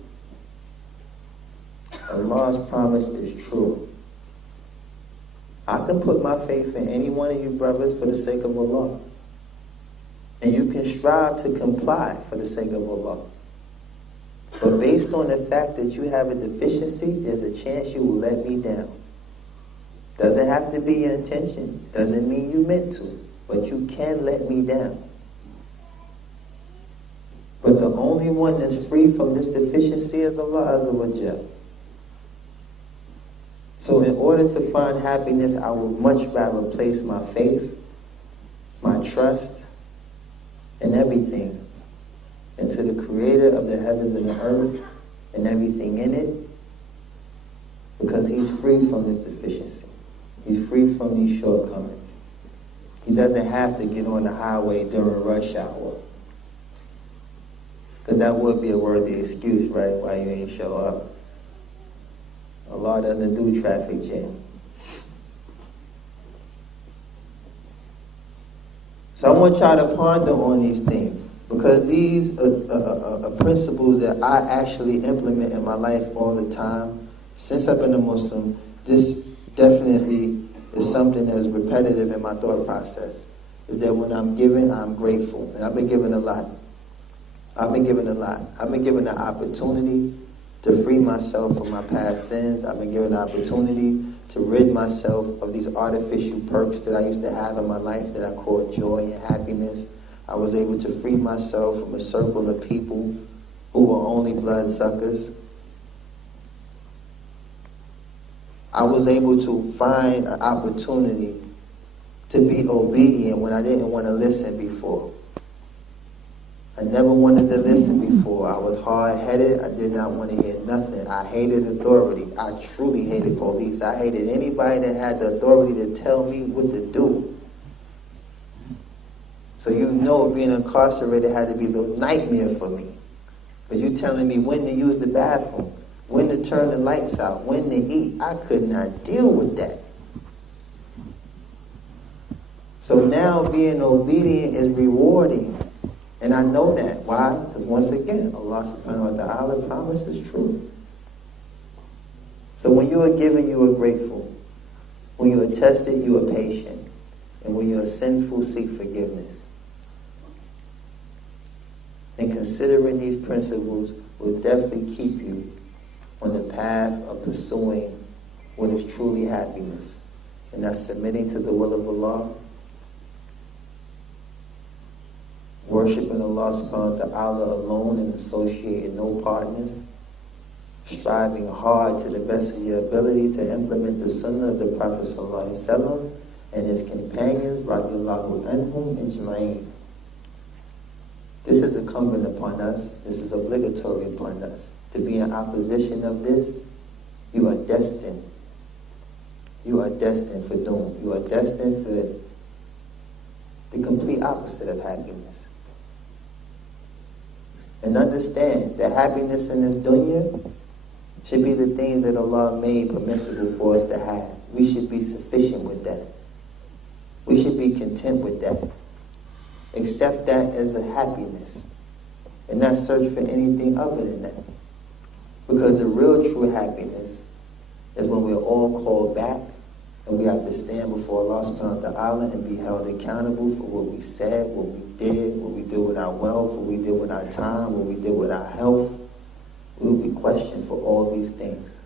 Allah's promise is true. I can put my faith in any one of you brothers for the sake of Allah. And you can strive to comply for the sake of Allah. But based on the fact that you have a deficiency, there's a chance you will let me down. Doesn't have to be your intention. Doesn't mean you meant to. But you can let me down. But the only one that's free from this deficiency is Allah Azza wa Jal. So in order to find happiness, I would much rather place my faith, my trust, and everything into the Creator of the heavens and the earth and everything in it, because He's free from this deficiency. He's free from these shortcomings. He doesn't have to get on the highway during rush hour. Because that would be a worthy excuse, right, why you ain't show up. Allah doesn't do traffic jam. So I want y'all to ponder on these things, because these are principles that I actually implement in my life all the time. Since I've been a Muslim, this definitely is something that is repetitive in my thought process, is that when I'm giving, I'm grateful. And I've been given a lot. I've been given the opportunity to free myself from my past sins. I've been given the opportunity to rid myself of these artificial perks that I used to have in my life that I called joy and happiness. I was able to free myself from a circle of people who were only bloodsuckers. I was able to find an opportunity to be obedient when I didn't want to listen before. I never wanted to listen before. I was hard-headed. I did not want to hear nothing. I hated authority. I truly hated police. I hated anybody that had the authority to tell me what to do. So you know being incarcerated had to be the nightmare for me. Because you telling me when to use the bathroom, when to turn the lights out, when to eat. I could not deal with that. So now being obedient is rewarding. And I know that. Why? Because once again, Allah subhanahu wa ta'ala promises true. So when you are giving, you are grateful. When you are tested, you are patient. And when you are sinful, seek forgiveness. And considering these principles will definitely keep you on the path of pursuing what is truly happiness. And that's submitting to the will of Allah, worshiping Allah subhanahu wa ta'ala alone and associating no partners, striving hard to the best of your ability to implement the sunnah of the Prophet sallallahu alaihi wasallam and his companions, radiyallahu anhum ajma'in. This is incumbent upon us. This is obligatory upon us. To be in opposition of this, you are destined. You are destined for doom. You are destined for the complete opposite of happiness. And understand that happiness in this dunya should be the things that Allah made permissible for us to have. We should be sufficient with that. We should be content with that. Accept that as a happiness and not search for anything other than that. Because the real true happiness is when we're all called back and we have to stand before Allah subhanahu wa ta'ala and be held accountable for what we said, what we did with our wealth, what we did with our time, what we did with our health. We will be questioned for all these things.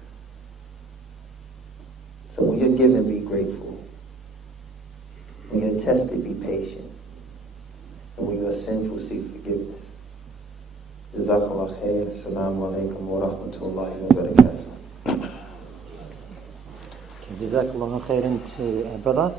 So when you're given, be grateful. When you're tested, be patient. And when you are sinful, seek forgiveness. Jazakallah khair. Assalamu alaikum wa rahmatullahi wa barakatuh. Jazakallah khairan to our brother.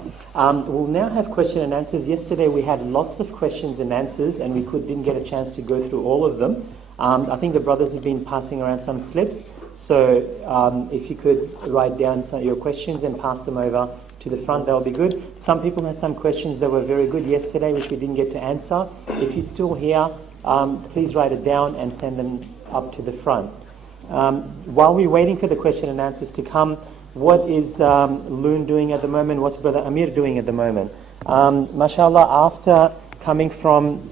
We'll now have question and answers. Yesterday we had lots of questions and answers and we didn't get a chance to go through all of them. I think the brothers have been passing around some slips. So if you could write down some of your questions and pass them over to the front, that would be good. Some people had some questions that were very good yesterday which we didn't get to answer. If you're still here, please write it down and send them up to the front. While we're waiting for the question and answers to come, what is Loon doing at the moment? What's Brother Amir doing at the moment? MashaAllah, after coming from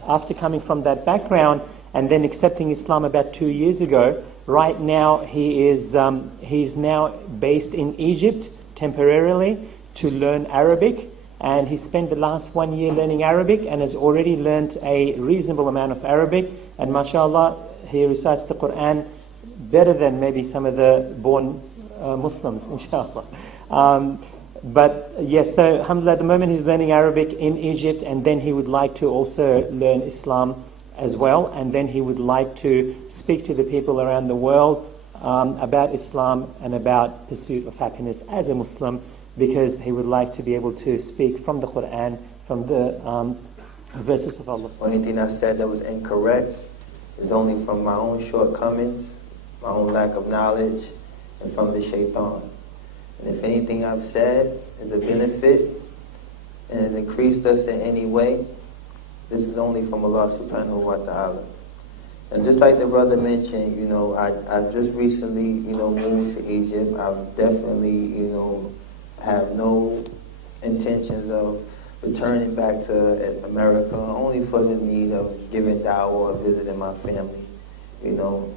that background and then accepting Islam about 2 years ago, right now he's now based in Egypt temporarily to learn Arabic, and he spent the last 1 year learning Arabic and has already learned a reasonable amount of Arabic, and MashaAllah, he recites the Quran better than maybe some of the born Muslims, inshallah. But yes, so alhamdulillah, at the moment he's learning Arabic in Egypt, and then he would like to also learn Islam as well, and then he would like to speak to the people around the world about Islam and about pursuit of happiness as a Muslim, because he would like to be able to speak from the Quran, from the verses of Allah. Anything I said that was incorrect is only from my own shortcomings, my own lack of knowledge, and from the shaitan. And if anything I've said is a benefit and has increased us in any way, this is only from Allah subhanahu wa ta'ala. And just like the brother mentioned, I just recently, moved to Egypt. I've definitely, have no intentions of returning back to America, only for the need of giving dawah or visiting my family.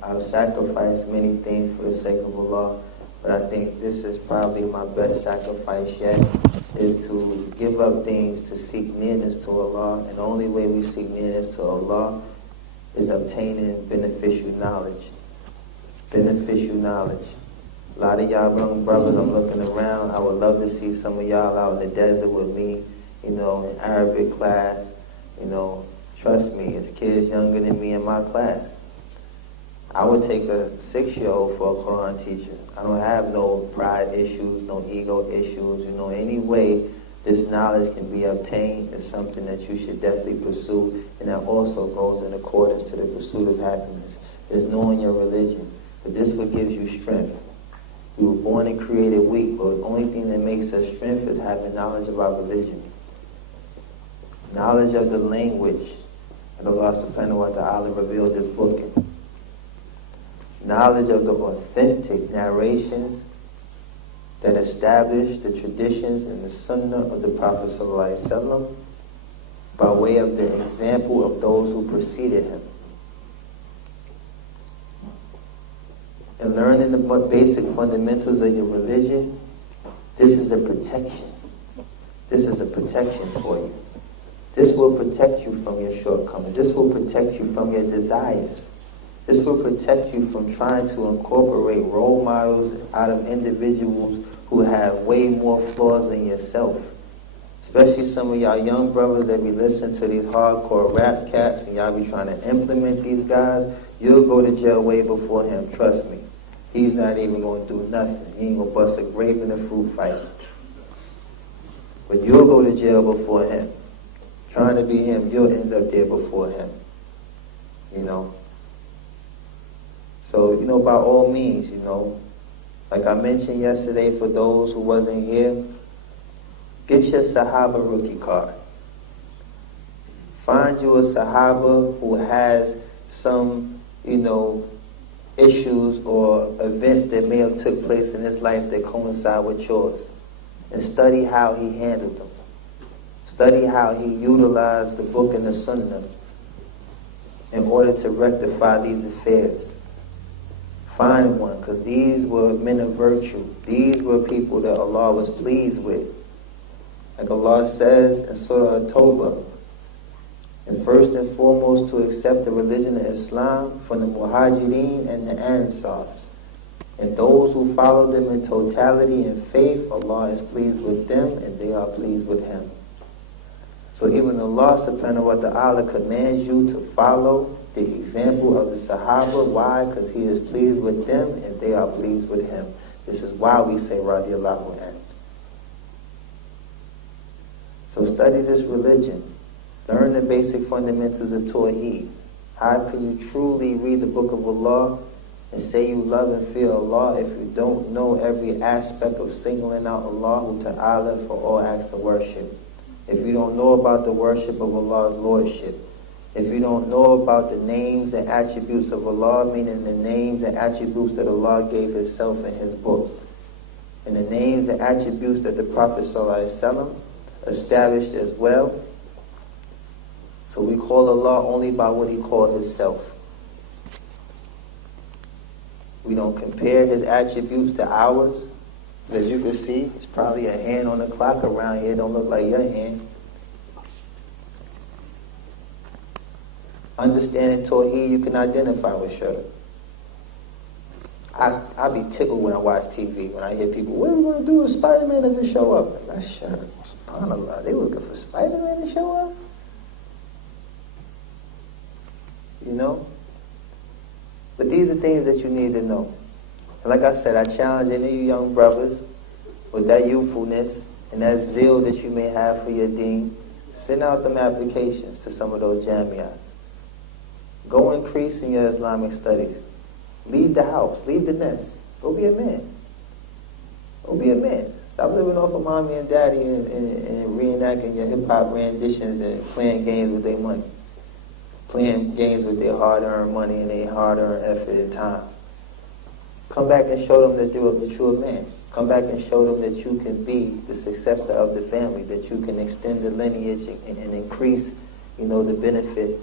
I've sacrificed many things for the sake of Allah, but I think this is probably my best sacrifice yet, is to give up things to seek nearness to Allah, and the only way we seek nearness to Allah is obtaining beneficial knowledge. Beneficial knowledge. A lot of y'all young brothers, I'm looking around, I would love to see some of y'all out in the desert with me, in Arabic class. Trust me, it's kids younger than me in my class. I would take a 6-year-old for a Quran teacher. I don't have no pride issues, no ego issues. Any way this knowledge can be obtained is something that you should definitely pursue, and that also goes in accordance to the pursuit of happiness. There's knowing your religion, but this what gives you strength. We were born and created weak, but the only thing that makes us strength is having knowledge of our religion. Knowledge of the language that Allah subhanahu wa ta'ala revealed this book in. Knowledge of the authentic narrations that establish the traditions and the sunnah of the Prophet ﷺ by way of the example of those who preceded him. And learning the basic fundamentals of your religion, this is a protection. This is a protection for you. This will protect you from your shortcomings. This will protect you from your desires. This will protect you from trying to incorporate role models out of individuals who have way more flaws than yourself. Especially some of y'all young brothers that be listening to these hardcore rap cats and y'all be trying to implement these guys. You'll go to jail way before him, trust me. He's not even going to do nothing. He ain't going to bust a grape in a fruit fight. But you'll go to jail before him. Trying to be him, you'll end up there before him. So, by all means, like I mentioned yesterday, for those who wasn't here, get your Sahaba rookie card. Find you a Sahaba who has some, issues or events that may have took place in his life that coincide with yours. And study how he handled them. Study how he utilized the book and the sunnah in order to rectify these affairs. Find one, because these were men of virtue. These were people that Allah was pleased with. Like Allah says in Surah At-Tawbah, and first and foremost to accept the religion of Islam from the Muhajirin and the Ansars. And those who follow them in totality and faith, Allah is pleased with them and they are pleased with Him. So even Allah subhanahu wa ta'ala commands you to follow the example of the Sahaba. Why? Because He is pleased with them and they are pleased with Him. This is why we say radiyallahu anhu. So study this religion. Learn the basic fundamentals of Tawheed. How can you truly read the book of Allah and say you love and fear Allah if you don't know every aspect of singling out Allah Ta'ala for all acts of worship? If you don't know about the worship of Allah's Lordship, if you don't know about the names and attributes of Allah, meaning the names and attributes that Allah gave Himself in His book, and the names and attributes that the Prophet ﷺ established as well. So we call Allah only by what He called Himself. We don't compare His attributes to ours. As you can see, it's probably a hand on the clock around here. It don't look like your hand. Understanding Tawheed, you can identify with Shudder. I be tickled when I watch TV, when I hear people, what are we going to do if Spider-Man doesn't show up? Like, Shudder, subhanAllah, they looking for Spider-Man to show up? You know? But these are things that you need to know. And like I said, I challenge any of you young brothers with that youthfulness and that zeal that you may have for your deen, send out them applications to some of those jamias. Go increase in your Islamic studies. Leave the house, leave the nest. Go be a man. Go be a man. Stop living off of mommy and daddy and reenacting your hip-hop renditions and playing games with their money. Playing games with their hard-earned money and their hard-earned effort and time. Come back and show them that you're a man. Come back and show them that you can be the successor of the family, that you can extend the lineage and increase, the benefit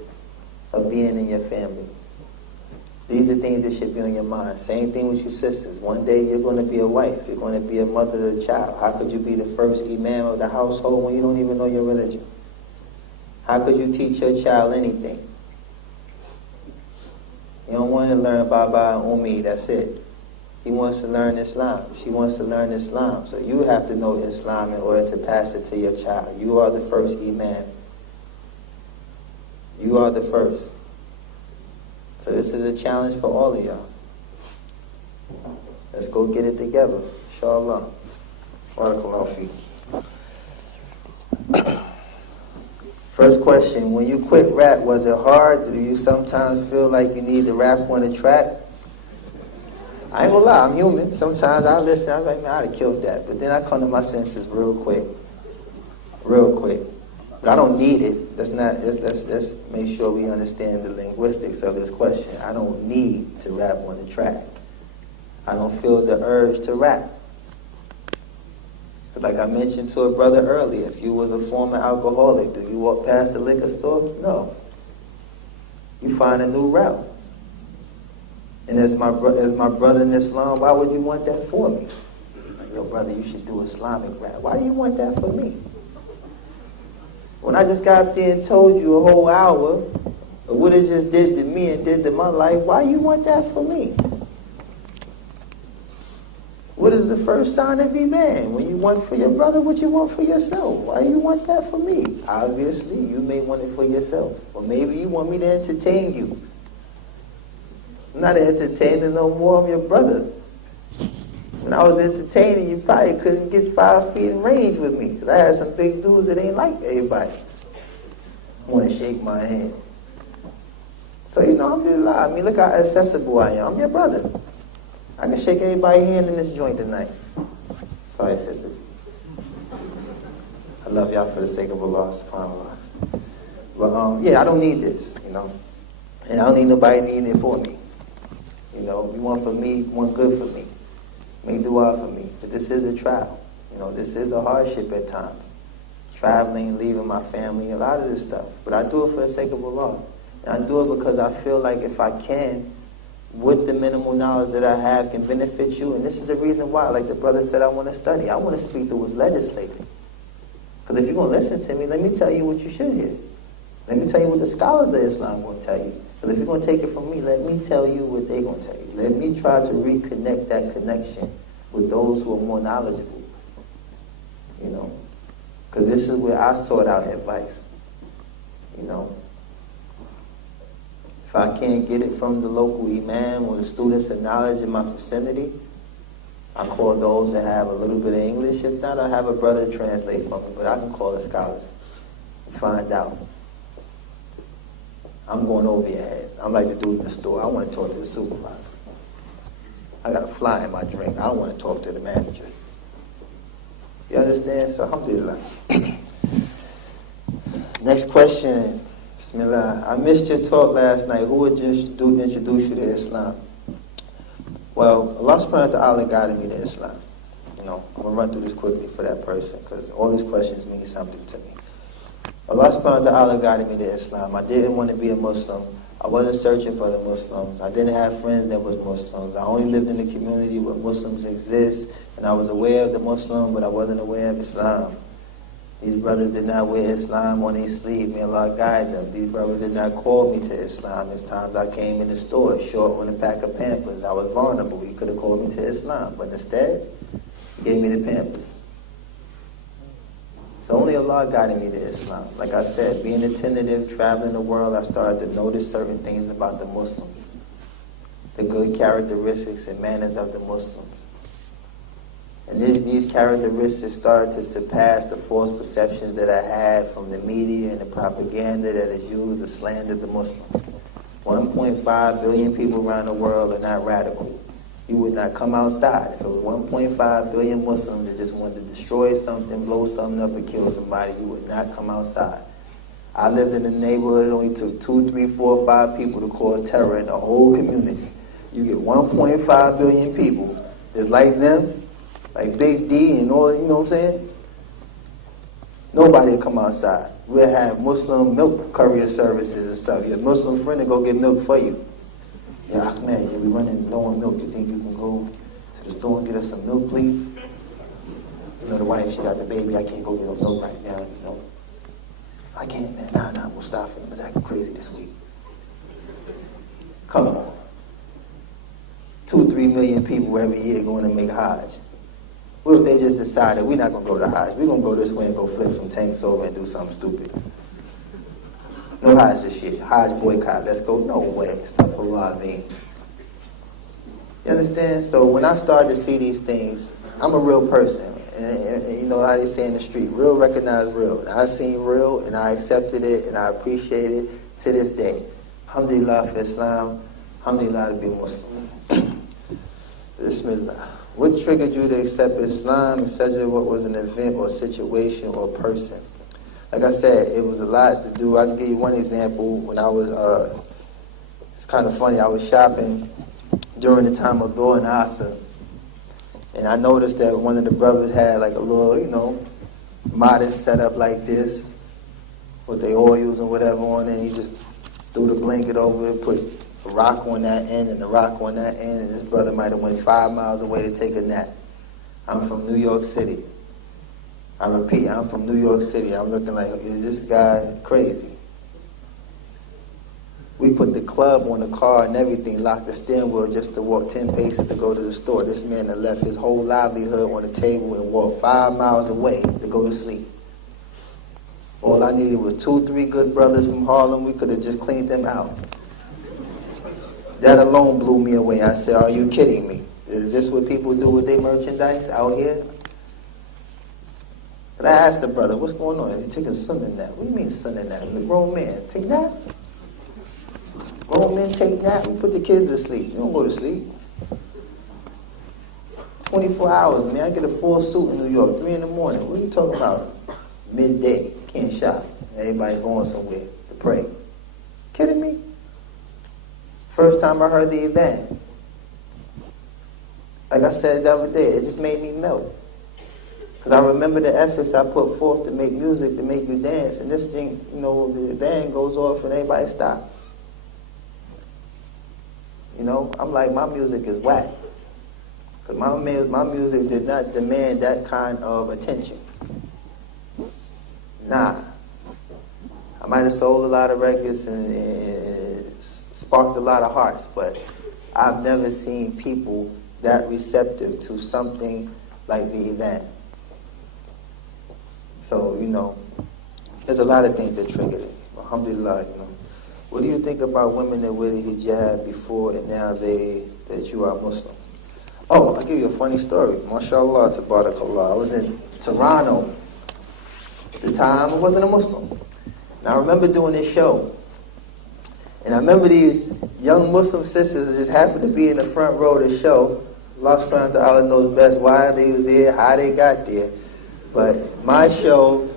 of being in your family. These are things that should be on your mind. Same thing with your sisters. One day you're going to be a wife. You're going to be a mother to a child. How could you be the first imam of the household when you don't even know your religion? How could you teach your child anything? You don't want to learn Baba and Umi, that's it. He wants to learn Islam. She wants to learn Islam. So you have to know Islam in order to pass it to your child. You are the first imam. You are the first. So this is a challenge for all of y'all. Let's go get it together. Inshallah. Barakallahu feek. First question, when you quit rap, was it hard? Do you sometimes feel like you need to rap on a track? I ain't gonna lie, I'm human. Sometimes I listen, I'm like, man, I'd have killed that. But then I come to my senses real quick. Real quick. But I don't need it. Let's make sure we understand the linguistics of this question. I don't need to rap on the track. I don't feel the urge to rap. But like I mentioned to a brother earlier, if you was a former alcoholic, do you walk past the liquor store? No. You find a new route. And as my brother in Islam, why would you want that for me? Like, yo, brother, you should do Islamic rap. Why do you want that for me? When I just got up there and told you a whole hour of what it just did to me and did to my life, why you want that for me? What is the first sign of Iman? When you want for your brother, what you want for yourself? Why you want that for me? Obviously, you may want it for yourself. Or maybe you want me to entertain you. I'm not entertaining no more, I'm your brother. When I was entertaining, you probably couldn't get 5 feet in range with me, because I had some big dudes that ain't like everybody. Want to shake my hand. So, alhamdulillah, I mean, look how accessible I am. I'm your brother. I can shake everybody's hand in this joint tonight. Sorry, sisters. I love y'all for the sake of Allah, subhanAllah. But, yeah, I don't need this, And I don't need nobody needing it for me. You want for me, you want good for me. Make dua for me. But this is a trial. This is a hardship at times. Traveling, leaving my family, a lot of this stuff. But I do it for the sake of Allah. And I do it because I feel like if I can, with the minimal knowledge that I have, can benefit you. And this is the reason why, like the brother said, I want to study. I want to speak to what's legislated. Because if you're going to listen to me, let me tell you what you should hear. Let me tell you what the scholars of Islam are going to tell you. But if you're going to take it from me, let me tell you what they're going to tell you. Let me try to reconnect that connection with those who are more knowledgeable. Because this is where I sought out advice. If I can't get it from the local imam or the students of knowledge in my vicinity, I call those that have a little bit of English. If not, I have a brother translate for me. But I can call the scholars and find out. I'm going over your head. I'm like the dude in the store. I want to talk to the supervisor. I got a fly in my drink. I want to talk to the manager. You understand? So, alhamdulillah. Next question. Bismillah. I missed your talk last night. Who would just introduce you to Islam? Well, Allah subhanahu wa ta'ala guided me to Islam. I'm going to run through this quickly for that person because all these questions mean something to me. Allah subhanahu wa ta'ala guided me to Islam. I didn't want to be a Muslim. I wasn't searching for the Muslims. I didn't have friends that was Muslims. I only lived in a community where Muslims exist, and I was aware of the Muslim, but I wasn't aware of Islam. These brothers did not wear Islam on their sleeve. May Allah guide them. These brothers did not call me to Islam. There's times I came in the store short on a pack of Pampers. I was vulnerable. He could have called me to Islam, but instead, he gave me the Pampers. So only Allah guided me to Islam. Like I said, being attentive, traveling the world, I started to notice certain things about the Muslims. The good characteristics and manners of the Muslims. And these characteristics started to surpass the false perceptions that I had from the media and the propaganda that is used to slander the Muslim. 1.5 billion people around the world are not radical. You would not come outside if it was 1.5 billion Muslims that just wanted to destroy something, blow something up, or kill somebody. You would not come outside. I lived in a neighborhood, it only took 2, 3, 4, 5 people to cause terror in the whole community. You get 1.5 billion people that's like them, like Big D and all, you know what I'm saying? Nobody will come outside. We'll have Muslim milk courier services and stuff. Your Muslim friend will go get milk for you. Yeah, man, we running low on milk. You think you can go to the store and get us some milk, please? You know, the wife, she got the baby. I can't go get no milk right now, you know. I can't, man. Nah, Mustafa was acting crazy this week. Come on. 2, 3 million people every year going to make Hajj. What if they just decided we're not going to go to Hajj? We're going to go this way and go flip some tanks over and do something stupid. No Hajj this shit. Hajj boycott. Let's go. No way. Astaghfirullah azim. You understand? So when I started to see these things, I'm a real person. And you know how they say in the street, real recognize real. And I've seen real and I accepted it and I appreciate it to this day. Alhamdulillah for Islam. Alhamdulillah to be Muslim. Bismillah. What triggered you to accept Islam, etc.? What was an event or situation or person? Like I said, it was a lot to do. I can give you one example. When I was, it's kind of funny, I was shopping during the time of Dhur and Asr. And I noticed that one of the brothers had like a little, you know, modest setup like this, with the oils and whatever on it. He just threw the blanket over it, put a rock on that end and a rock on that end, and this brother might have went 5 miles away to take a nap. I'm from New York City. I repeat, I'm from New York City. I'm looking like, is this guy crazy? We put the club on the car and everything, locked the steering wheel just to walk 10 paces to go to the store. This man had left his whole livelihood on the table and walked 5 miles away to go to sleep. All I needed was 2, 3 good brothers from Harlem. We could have just cleaned them out. That alone blew me away. I said, are you kidding me? Is this what people do with their merchandise out here? But I asked the brother, what's going on? He's taking sun nap. What do you mean sun nap? I'm a grown man. Take nap? Grown men take nap. We put the kids to sleep. You don't go to sleep. 24 hours, man. I get a full suit in New York, 3 in the morning. What are you talking about? Midday. Can't shop. Everybody going somewhere to pray. Kidding me? First time I heard the event. Like I said the other day, it just made me melt. Because I remember the efforts I put forth to make music, to make you dance. And this thing, you know, the band goes off and everybody stops. You know, I'm like, my music is whack. Because my music did not demand that kind of attention. Nah. I might have sold a lot of records and sparked a lot of hearts, but I've never seen people that receptive to something like the event. So, you know, there's a lot of things that triggered it. Alhamdulillah, you know. What do you think about women that wear the hijab before and now that you are Muslim? Oh, I'll give you a funny story. MashaAllah, tabarakallah. I was in Toronto. At the time, I wasn't a Muslim. And I remember doing this show. And I remember these young Muslim sisters that just happened to be in the front row of the show. Allah subhanahu wa ta'ala knows best why they was there, how they got there. But my show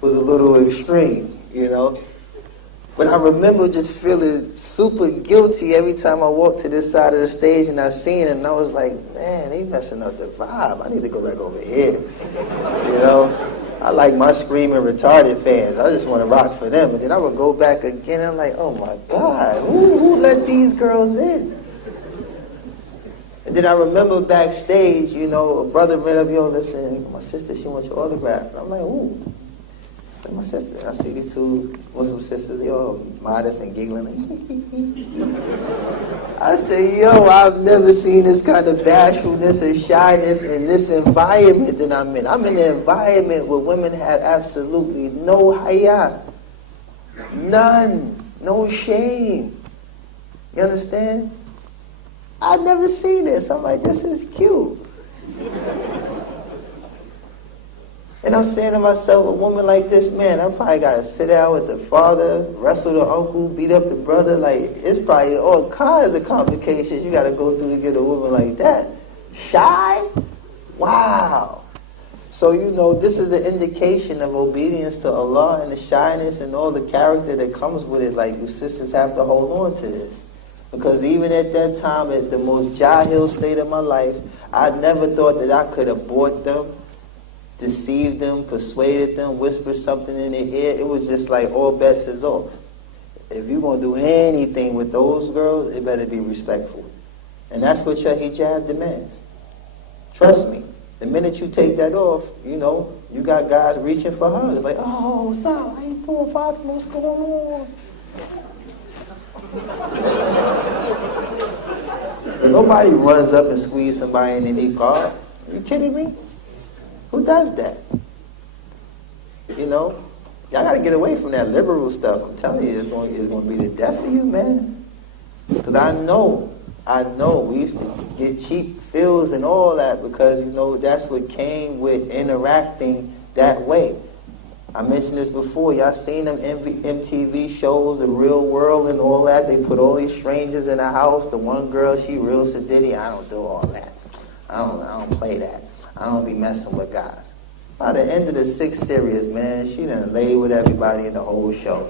was a little extreme, you know. But I remember just feeling super guilty every time I walked to this side of the stage and I seen it, and I was like, man, they messing up the vibe. I need to go back over here. You know? I like my screaming retarded fans. I just want to rock for them. And then I would go back again, and I'm like, oh my God, who let these girls in? And then I remember backstage, you know, a brother ran up, yo, listen, my sister, she wants your autograph. And I'm like, ooh. And my sister, I see these two Muslim sisters, they all modest and giggling. I say, yo, I've never seen this kind of bashfulness and shyness in this environment that I'm in. I'm in an environment where women have absolutely no haya. None. No shame. You understand? I've never seen this. I'm like, this is cute. And I'm saying to myself, a woman like this, man, I probably got to sit down with the father, wrestle the uncle, beat up the brother. Like, it's probably all kinds of complications you got to go through to get a woman like that. Shy? Wow. So, you know, this is an indication of obedience to Allah and the shyness and all the character that comes with it. Like, you sisters have to hold on to this. Because even at that time, at the most jahil state of my life, I never thought that I could abort them, deceived them, persuaded them, whispered something in their ear. It was just like all bets is off. If you're going to do anything with those girls, it better be respectful. And that's what your hijab demands. Trust me. The minute you take that off, you know, you got guys reaching for her. It's like, oh, what's up? How you doing, Fatima? What's going on? But nobody runs up and squeezes somebody in the niqab. Are you kidding me? Who does that? You know? Y'all got to get away from that liberal stuff. I'm telling you, it's going to be the death of you, man. Because I know, we used to get cheap fills and all that because, you know, that's what came with interacting that way. I mentioned this before. Y'all seen them MTV shows, The Real World and all that. They put all these strangers in a house. The one girl, she real sadiddy. I don't do all that. I don't play that. I don't be messing with guys. By the end of the 6th series, man, she done lay with everybody in the whole show.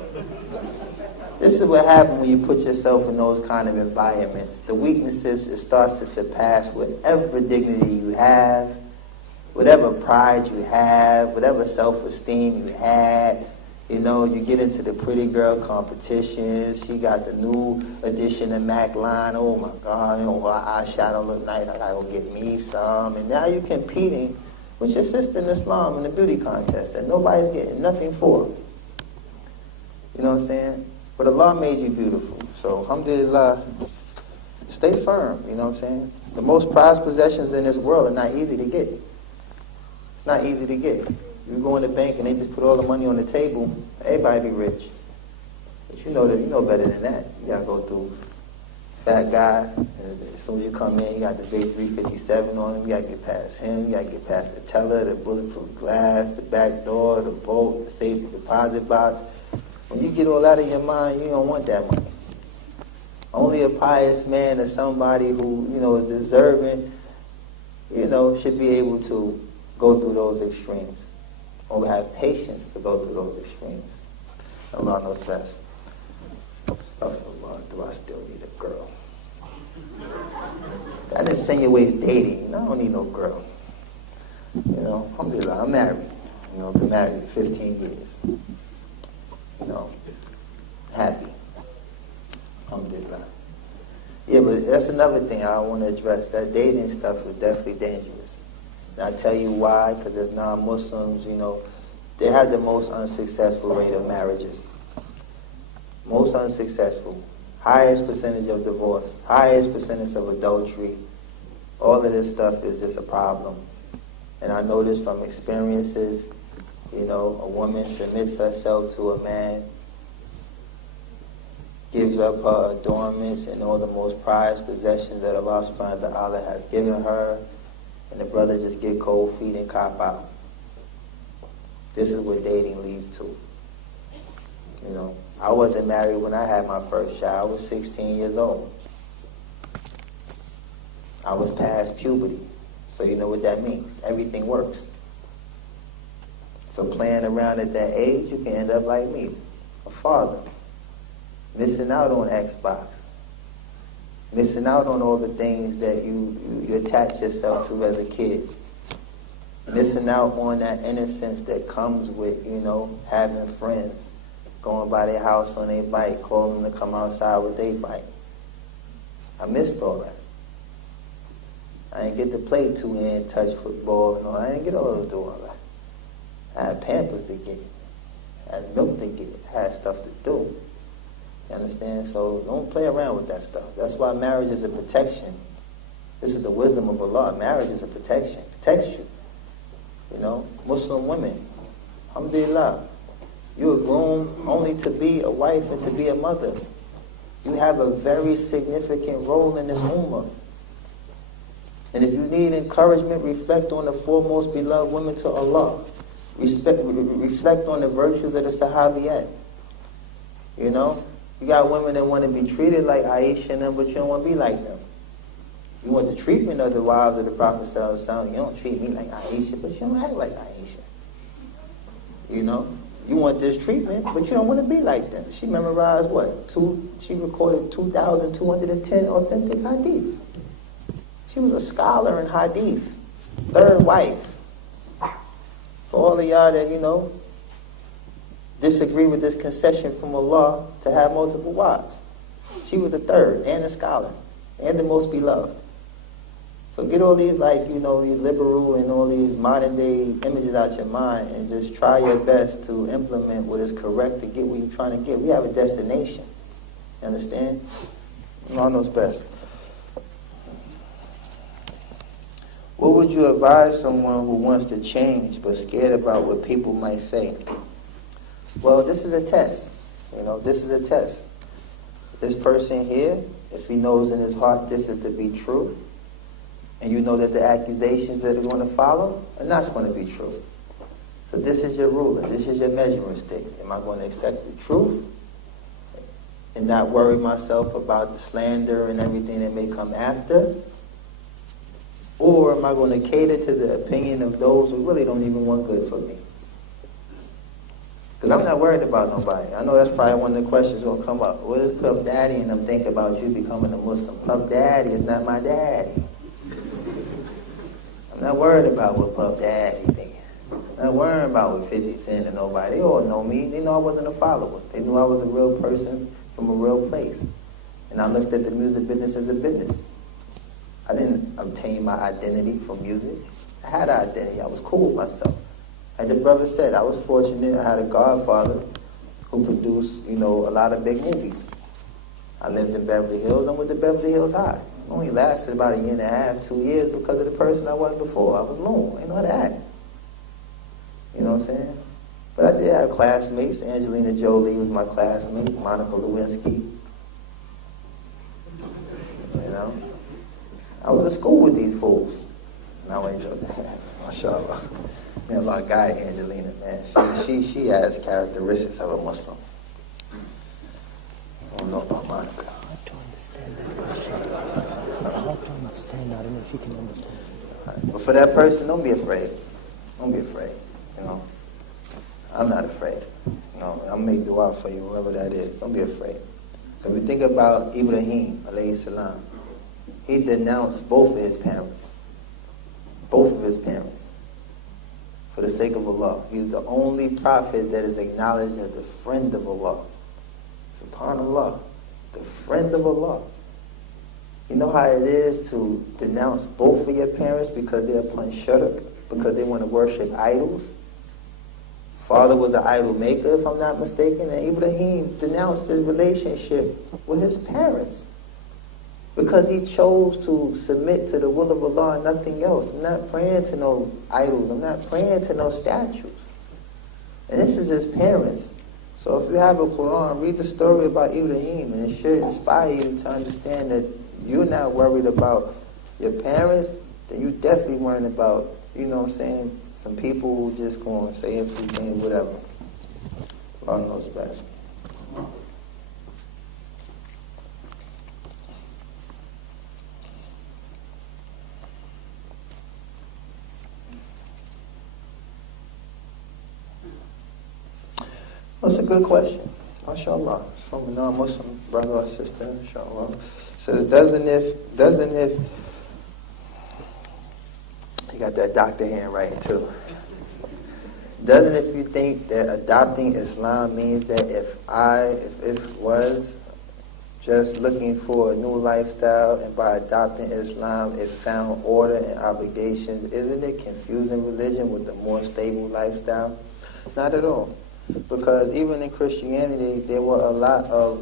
This is what happens when you put yourself in those kind of environments. The weaknesses, it starts to surpass whatever dignity you have, whatever pride you have, whatever self-esteem you had. You know, you get into the pretty girl competitions. She got the new edition of MAC line. Oh my God, you know, my eyeshadow look nice. I gotta go get me some. And now you're competing with your sister in Islam in the beauty contest that nobody's getting nothing for. You know what I'm saying? But Allah made you beautiful. So, alhamdulillah, stay firm. You know what I'm saying? The most prized possessions in this world are not easy to get. It's not easy to get. You go in the bank and they just put all the money on the table, everybody be rich. But you know better than that. You gotta go through fat guy, and as soon as you come in, you got the big 357 on him, you gotta get past him, you gotta get past the teller, the bulletproof glass, the back door, the vault, the safety deposit box. When you get all that in your mind, you don't want that money. Only a pious man or somebody who, you know, is deserving, you know, should be able to go through those extremes. Or have patience to go through those extremes. Allah knows best. Astaghfirullah, do I still need a girl? I didn't insinuate dating. I don't need no girl. You know, alhamdulillah, I'm married. You know, I've been married 15 years. You know, happy. Alhamdulillah. Yeah, but that's another thing I want to address. That dating stuff is definitely dangerous. And I tell you why, because as non-Muslims, you know, they have the most unsuccessful rate of marriages. Most unsuccessful. Highest percentage of divorce. Highest percentage of adultery. All of this stuff is just a problem. And I know this from experiences. You know, a woman submits herself to a man, gives up her adornments and all the most prized possessions that Allah subhanahu wa ta'ala has given her, and the brother just get cold feet and cop out. This is what dating leads to. You know, I wasn't married when I had my first child. I was 16 years old. I was past puberty. So you know what that means. Everything works. So playing around at that age, you can end up like me, a father. missing out on Xbox, missing out on all the things that you attach yourself to as a kid, missing out on that innocence that comes with, having friends, going by their house on their bike, calling them to come outside with their bike. I missed all that. I didn't get to play two-hand touch football and all. I didn't get all to do all that. I had Pampers to get. I had milk to get. I had stuff to do. You understand? So don't play around with that stuff. That's why marriage is a protection. This is the wisdom of Allah. Marriage is a protection. Protects you. Muslim women, alhamdulillah, you are grown only to be a wife and to be a mother. You have a very significant role in this ummah. And if you need encouragement, reflect on the foremost beloved women to Allah. Reflect on the virtues of the Sahabiyat. You got women that want to be treated like Aisha and them, but you don't want to be like them. You want the treatment of the wives of the Prophet ﷺ. You don't treat me like Aisha, but you don't act like Aisha. You want this treatment, but you don't want to be like them. She memorized she recorded 2,210 authentic hadith. She was a scholar in hadith. Third wife. For all of y'all that, disagree with this concession from Allah to have multiple wives. She was the third, and a scholar, and the most beloved. So get all these, these liberal and all these modern day images out your mind and just try your best to implement what is correct to get what you're trying to get. We have a destination. You understand? Allah knows best. What would you advise someone who wants to change but scared about what people might say? Well, this is a test. This is a test. This person here, if he knows in his heart this is to be true, and you know that the accusations that are going to follow are not going to be true. So this is your ruler. This is your measuring stick. Am I going to accept the truth and not worry myself about the slander and everything that may come after? Or am I going to cater to the opinion of those who really don't even want good for me? Because I'm not worried about nobody. I know that's probably one of the questions going to come up. What does Puff Daddy and them think about you becoming a Muslim? Puff Daddy is not my daddy. I'm not worried about what Puff Daddy thinks. I'm not worried about what 50 Cent and nobody. They all know me. They know I wasn't a follower. They knew I was a real person from a real place. And I looked at the music business as a business. I didn't obtain my identity from music. I had an identity. I was cool with myself. Like the brother said, I was fortunate. I had a godfather who produced, a lot of big movies. I lived in Beverly Hills. I went to Beverly Hills High. It only lasted about 1.5 years, 2 years because of the person I was before. I was loon. I didn't know how to act. You know what I'm saying? But I did have classmates. Angelina Jolie was my classmate. Monica Lewinsky. I was at school with these fools. No, I ain't joking. MashaAllah. Man, a lot of guy, Angelina, man. She has characteristics of a Muslim. I don't know about Monica. It's hard to understand that. It's hard to understand. I don't know if you can understand. Right. But for that person, don't be afraid. Don't be afraid. I'm not afraid. I'll make dua for you, whoever that is. Don't be afraid. If we think about Ibrahim, alayhi salam, he denounced both of his parents. Both of his parents. For the sake of Allah. He's the only prophet that is acknowledged as the friend of Allah. SubhanAllah. The friend of Allah. You know how it is to denounce both of your parents because they're upon shirk, because they want to worship idols? Father was an idol maker, if I'm not mistaken, and Ibrahim denounced his relationship with his parents because he chose to submit to the will of Allah and nothing else. I'm not praying to no idols. I'm not praying to no statues. And this is his parents. So if you have a Quran, read the story about Ibrahim, and it should inspire you to understand that you're not worried about your parents, then you're definitely worried about, some people who just going to say a few things, whatever. Allah knows best. That's a good question. MashaAllah, from a non-Muslim brother or sister, inshallah. Says, doesn't if, you got that doctor handwriting too. Doesn't if you think that adopting Islam means that if was just looking for a new lifestyle, and by adopting Islam it found order and obligations, isn't it confusing religion with a more stable lifestyle? Not at all. Because even in Christianity, there were a lot of,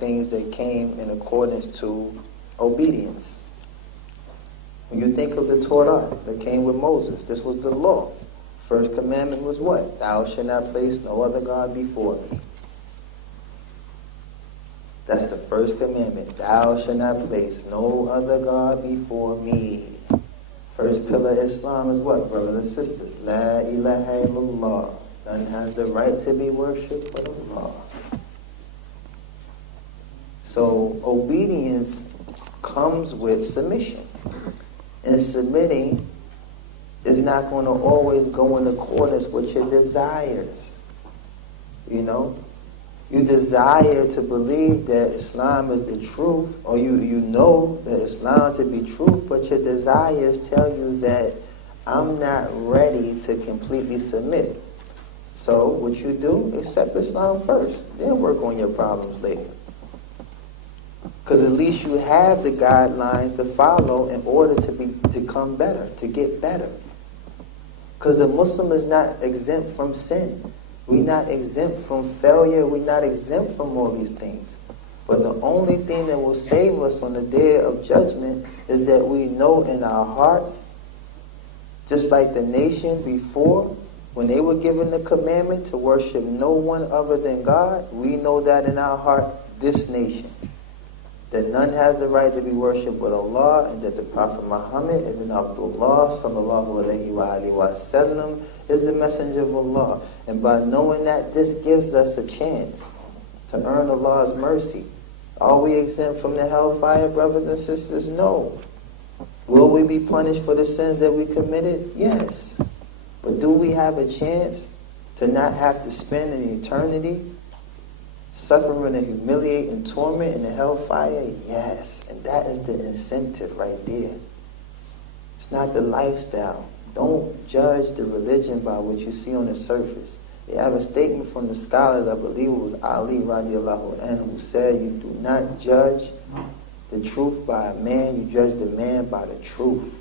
things that came in accordance to obedience. When you think of the Torah that came with Moses, this was the law. First commandment was what? Thou shalt not place no other God before me. That's the first commandment. Thou shalt not place no other God before me. First pillar of Islam is what, brothers and sisters? La ilaha illallah. None has the right to be worshipped but Allah. So obedience comes with submission. And submitting is not going to always go in accordance with your desires. You desire to believe that Islam is the truth, or you know that Islam to be truth, but your desires tell you that I'm not ready to completely submit. So what you do, accept Islam first, then work on your problems later. Because at least you have the guidelines to follow in order to come better, to get better. Because the Muslim is not exempt from sin. We're not exempt from failure. We're not exempt from all these things. But the only thing that will save us on the day of judgment is that we know in our hearts, just like the nation before, when they were given the commandment to worship no one other than God, we know that in our heart, this nation, that none has the right to be worshipped but Allah, and that the Prophet Muhammad ibn Abdullah sallallahu alayhi wa sallam is the messenger of Allah. And by knowing that, this gives us a chance to earn Allah's mercy. Are we exempt from the hellfire, brothers and sisters? No. Will we be punished for the sins that we committed? Yes. But do we have a chance to not have to spend an eternity suffering and humiliate and torment in the hellfire? Yes. And that is the incentive right there. It's not the lifestyle. Don't judge the religion by what you see on the surface. They have a statement from the scholars, I believe it was Ali radiallahu anhu, who said, you do not judge the truth by a man, you judge the man by the truth.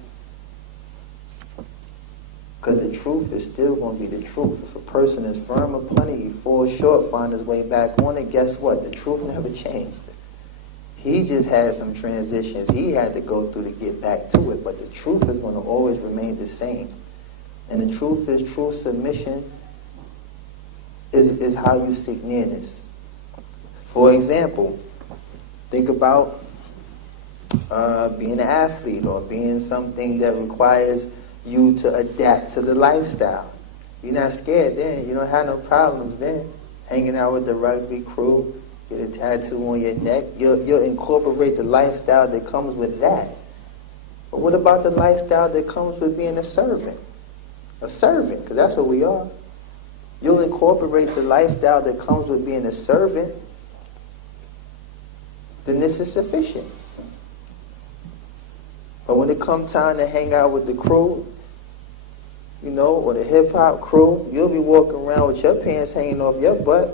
Because the truth is still going to be the truth. If a person is firm upon it, he falls short, finds his way back on it, guess what? The truth never changed. He just had some transitions he had to go through to get back to it, but the truth is going to always remain the same. And the truth is, true submission is how you seek nearness. For example, think about being an athlete or being something that requires you to adapt to the lifestyle. You're not scared then. You don't have no problems then. Hanging out with the rugby crew, get a tattoo on your neck. You'll incorporate the lifestyle that comes with that. But what about the lifestyle that comes with being a servant? A servant, because that's what we are. You'll incorporate the lifestyle that comes with being a servant, then this is sufficient. But when it comes time to hang out with the crew, or the hip-hop crew, you'll be walking around with your pants hanging off your butt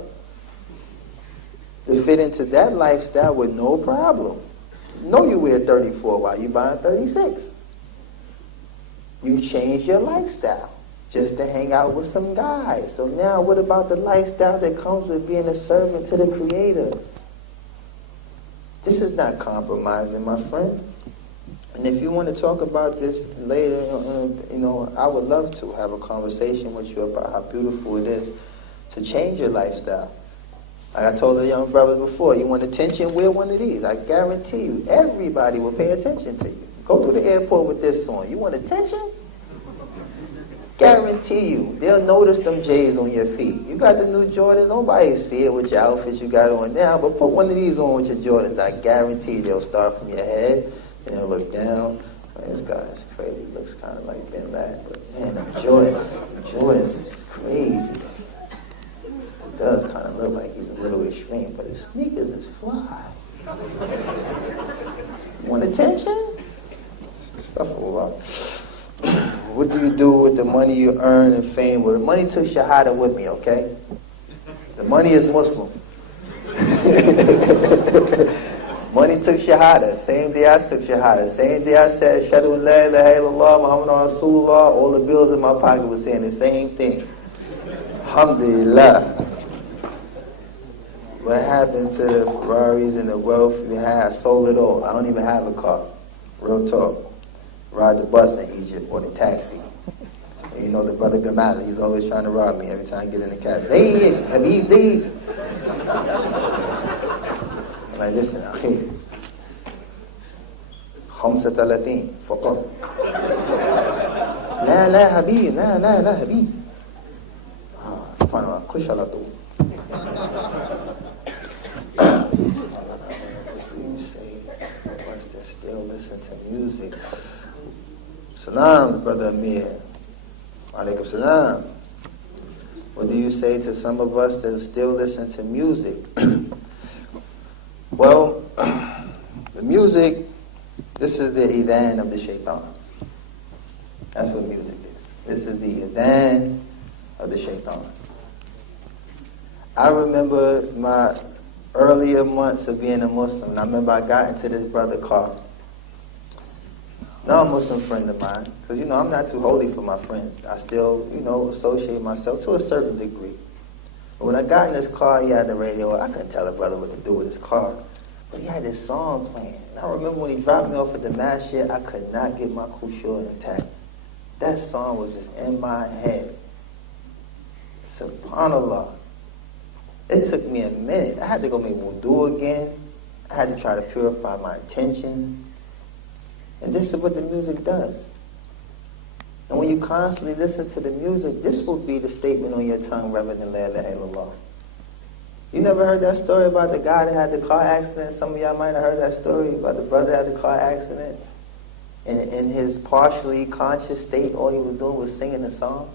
to fit into that lifestyle with no problem. You wear 34 while you buying 36. You've changed your lifestyle just to hang out with some guys. So now what about the lifestyle that comes with being a servant to the Creator? This is not compromising, my friend. And if you want to talk about this later, I would love to have a conversation with you about how beautiful it is to change your lifestyle. Like I told the young brothers before, you want attention, wear one of these. I guarantee you, everybody will pay attention to you. Go through the airport with this on. You want attention? Guarantee you, they'll notice them J's on your feet. You got the new Jordans, nobody see it with your outfit you got on now, but put one of these on with your Jordans. I guarantee they'll start from your head, and they'll look down. Man, this guy is crazy. He looks kind of like Ben Laden, but man, them Jordans is crazy. does kind of look like he's a little extreme, but his sneakers is fly. Want attention? Astaghfirullah. What do you do with the money you earn and fame? Well, the money took shahada with me, okay? The money is Muslim. Money took shahada. Same day I took shahada. Same day I said, Ashhadu an la ilaha illallah, Muhammadan Rasulullah, all the bills in my pocket were saying the same thing. Alhamdulillah. What happened to the Ferraris and the wealth we had? I sold it all. I don't even have a car. Real talk. Ride the bus in Egypt or the taxi. And you know the brother Gamal, he's always trying to rob me every time I get in the cab. Zayd, Habib, Zayd. I'm like, listen, okay. 35 فقط. لا لا حبيب لا لا لا حبيب. سبحان الله خش على طول. What do you say to some of us that still listen to music? Salam, brother AMIR. Alaikum salam. What do you say to some of us that still listen to music? Well, the music, this is the idhan of the shaitan. That's what music is. This is the idhan of the shaitan. I remember my earlier months of being a Muslim, and I remember I got into this brother car. Now a Muslim friend of mine, because I'm not too holy for my friends. I still, associate myself to a certain degree. But when I got in this car, he had the radio. I couldn't tell a brother what to do with his car. But he had this song playing. And I remember when he dropped me off at the masjid, I could not get my khushur intact. That song was just in my head. SubhanAllah. It took me a minute. I had to go make wudu again. I had to try to purify my intentions. And this is what the music does. And when you constantly listen to the music, this will be the statement on your tongue rather than la ilaha illallah. You never heard that story about the guy that had the car accident? Some of y'all might have heard that story about the brother that had the car accident. And in his partially conscious state, all he was doing was singing a song.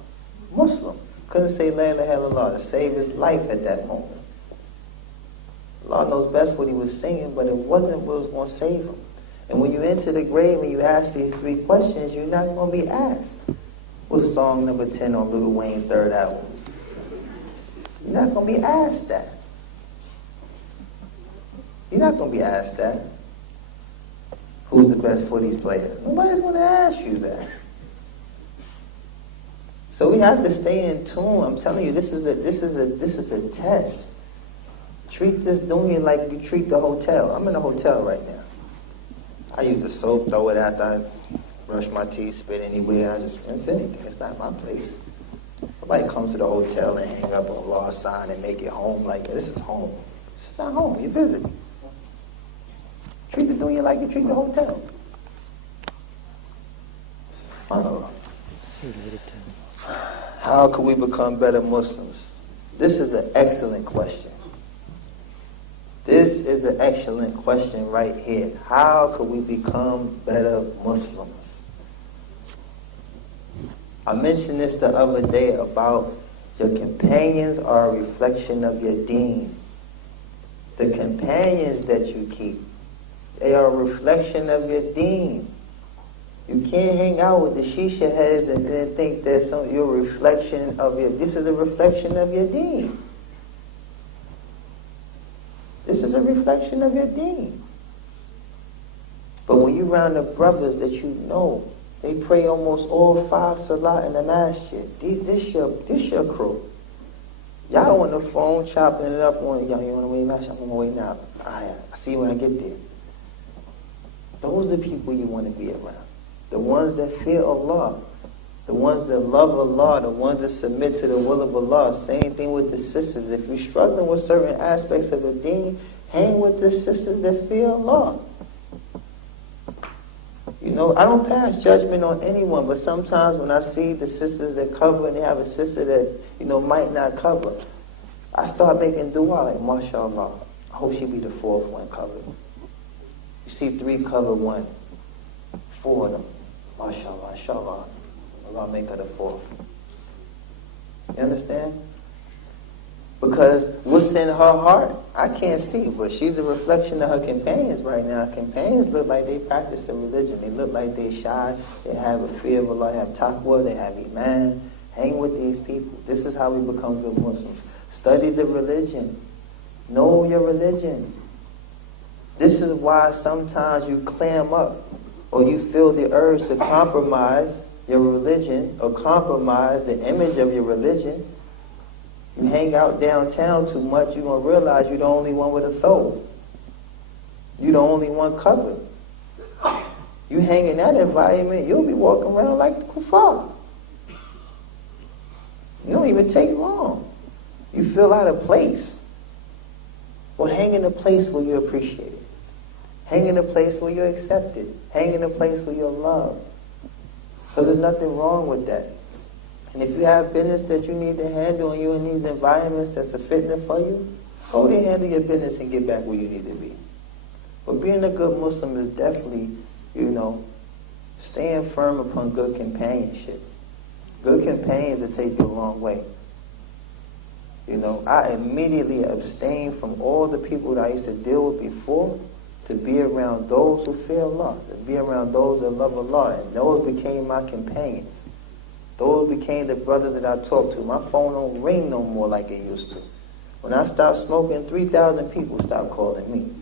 Muslim. Couldn't say la ilaha illallah to save his life at that moment. Allah knows best what he was singing, but it wasn't what was going to save him. And when you enter the grave and you ask these 3 questions, you're not going to be asked, what's song number 10 on Lil Wayne's 3rd album? You're not going to be asked that. You're not going to be asked that. Who's the best footies player? Nobody's going to ask you that. So we have to stay in tune. I'm telling you, this is a test. Treat this dunya like you treat the hotel. I'm in a hotel right now. I use the soap, throw it after I brush my teeth, spit anywhere. I just rinse anything. It's not my place. Nobody comes to the hotel and hang up a law sign and make it home like, this is home. This is not home. You're visiting. Treat the dunya like you treat the hotel. How can we become better Muslims? This is an excellent question. This is an excellent question right here. How can we become better Muslims? I mentioned this the other day about your companions are a reflection of your deen. The companions that you keep, they are a reflection of your deen. You can't hang out with the shisha heads and then think that's your reflection of your, this is a reflection of your deen. This is a reflection of your deen. But when you're around the brothers that you know, they pray almost all 5 salat in the masjid. This your crew. Y'all on the phone chopping it up on, y'all, you on the way masjid? I'm on my way now. I'll see you when I get there. Those are the people you want to be around. The ones that fear Allah. The ones that love Allah, the ones that submit to the will of Allah. Same thing with the sisters. If you're struggling with certain aspects of the deen, hang with the sisters that fear Allah. I don't pass judgment on anyone, but sometimes when I see the sisters that cover and they have a sister that, might not cover, I start making dua like, mashallah, I hope she be the 4th one covered. You see 3 cover 1, 4 of them, mashallah, inshallah. Allah make her the 4th. You understand? Because what's in her heart, I can't see, but she's a reflection of her companions right now. Her companions look like they practice the religion. They look like they shy. They have a fear of Allah, they have taqwa, they have iman. Hang with these people. This is how we become good Muslims. Study the religion. Know your religion. This is why sometimes you clam up or you feel the urge to compromise your religion or compromise the image of your religion. You hang out downtown too much, you're going to realize you're the only one with a thobe. You're the only one covered. You hang in that environment, you'll be walking around like the kuffar. You don't even take long. You feel out of place. Well, hang in a place where you're appreciated. Hang in a place where you're accepted. Hang in a place where you're loved. Because there's nothing wrong with that. And if you have business that you need to handle and you're in these environments that's a fitna for you, go there, handle your business and get back where you need to be. But being a good Muslim is definitely, staying firm upon good companionship. Good companions will take you a long way. I immediately abstained from all the people that I used to deal with before to be around those who fear Allah, to be around those that love Allah, and those became my companions. Those became the brothers that I talked to. My phone don't ring no more like it used to. When I stopped smoking, 3,000 people stopped calling me.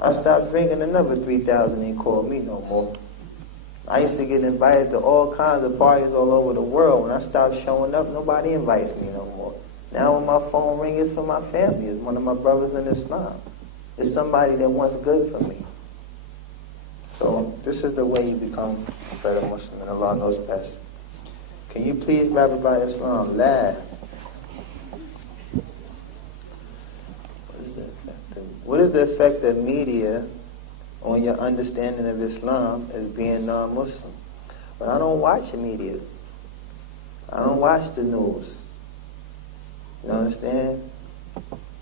I stopped drinking, another 3,000 ain't called me no more. I used to get invited to all kinds of parties all over the world. When I stopped showing up, nobody invites me no more. Now when my phone rings, it's for my family. It's one of my brothers in Islam. It's somebody that wants good for me. So this is the way you become a better Muslim, and Allah knows best. Can you please grab it by Islam? Laugh. What is the effect of media on your understanding of Islam as being non-Muslim? But I don't watch the media. I don't watch the news. You understand?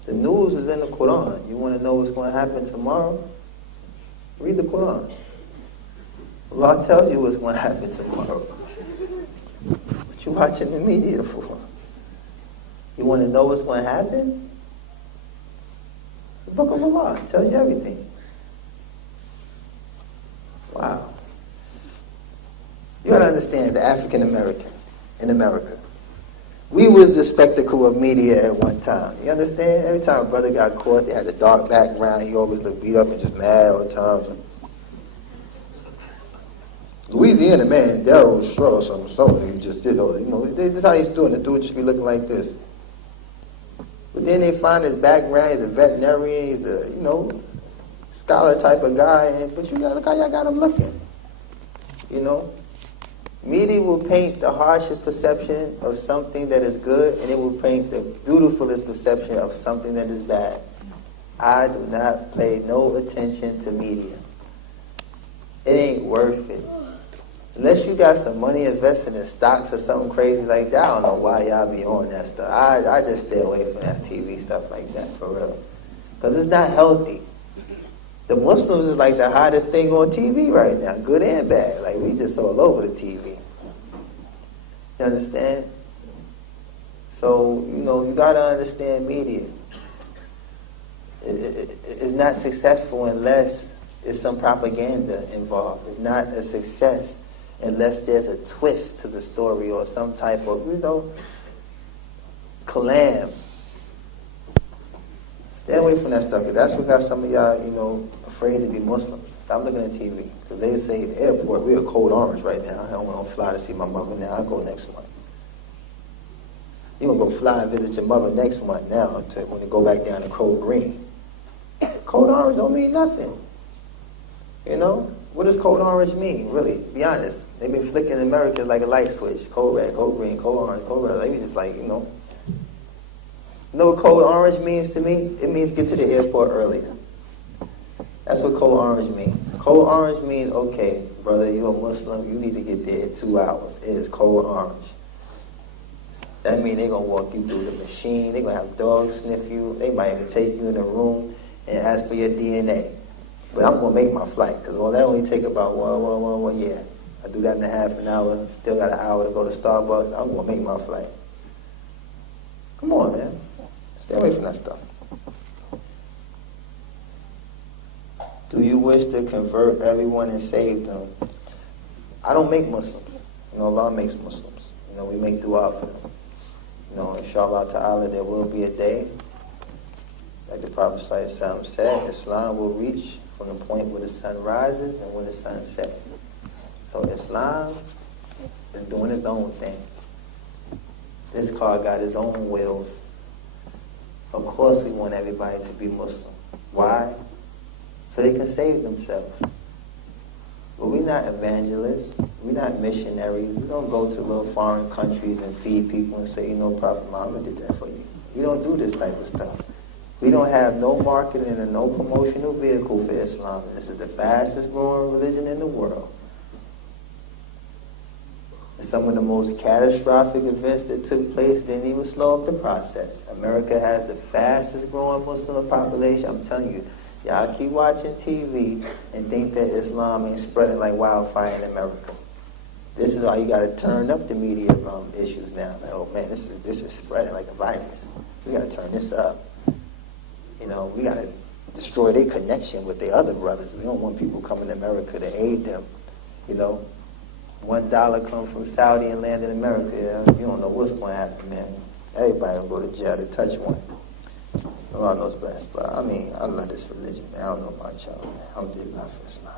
The news is in the Quran. You want to know what's going to happen tomorrow? Read the Quran. Allah tells you what's going to happen tomorrow. What you watching the media for? You want to know what's going to happen? The Book of Allah tells you everything. Wow. You got to understand, as an African American in America, we was the spectacle of media at one time. You understand? Every time a brother got caught, they had a dark background. He always looked beat up and just mad all the time. Louisiana man, Daryl Shaw or something, he just did all that. This is how he's doing. The dude just be looking like this. But then they find his background. He's a veterinarian. He's a, scholar type of guy. But you got look how y'all got him looking. Media will paint the harshest perception of something that is good, and it will paint the beautifulest perception of something that is bad. I do not pay no attention to media. It ain't worth it. Unless you got some money invested in stocks or something crazy like that, I don't know why y'all be on that stuff. I just stay away from that TV stuff like that, for real. Because it's not healthy. The Muslims is like the hottest thing on TV right now, good and bad. Like, we just all over the TV. You understand? So, you got to understand media. It's not successful unless there's some propaganda involved. It's not a success unless there's a twist to the story or some type of, calam. Stay away from that stuff, because that's what got some of y'all, afraid to be Muslims. Stop looking at TV. Because they say at the airport, we're code orange right now. I don't want to fly to see my mother now. I'll go next month. You want to go fly and visit your mother next month now when you go back down to code green. Code orange don't mean nothing. What does code orange mean, really? Be honest. They've been flicking America like a light switch. Code red, code green, code orange, code red. They be just like, You know what code orange means to me? It means get to the airport earlier. That's what code orange means. Code orange means, okay, brother, you're a Muslim, you need to get there in 2 hours. It is code orange. That means they're going to walk you through the machine. They're going to have dogs sniff you. They might even take you in a room and ask for your DNA. But I'm going to make my flight, because that only take about one year. I do that in a half an hour. Still got an hour to go to Starbucks. I'm going to make my flight. Come on, man. Stay away from that stuff. Do you wish to convert everyone and save them? I don't make Muslims. Allah makes Muslims. We make dua for them. Inshallah ta'ala, there will be a day, like the Prophet ﷺ said, Islam will reach from the point where the sun rises and when the sun sets. So Islam is doing its own thing. This car got its own wheels. Of course we want everybody to be Muslim. Why? So they can save themselves. But we're not evangelists. We're not missionaries. We don't go to little foreign countries and feed people and say, Prophet Muhammad did that for you. We don't do this type of stuff. We don't have no marketing and no promotional vehicle for Islam. This is the fastest growing religion in the world. Some of the most catastrophic events that took place didn't even slow up the process. America has the fastest growing Muslim population. I'm telling you, y'all keep watching TV and think that Islam ain't spreading like wildfire in America. This is how you got to turn up the media issues now. It's like, oh man, this is spreading like a virus. We got to turn this up. We got to destroy their connection with their other brothers. We don't want people coming to America to aid them. $1 come from Saudi and land in America. You don't know what's going to happen, man. Everybody will go to jail to touch one. Allah knows best, but I love this religion, man. I don't know about y'all, man. Alhamdulillah for Islam.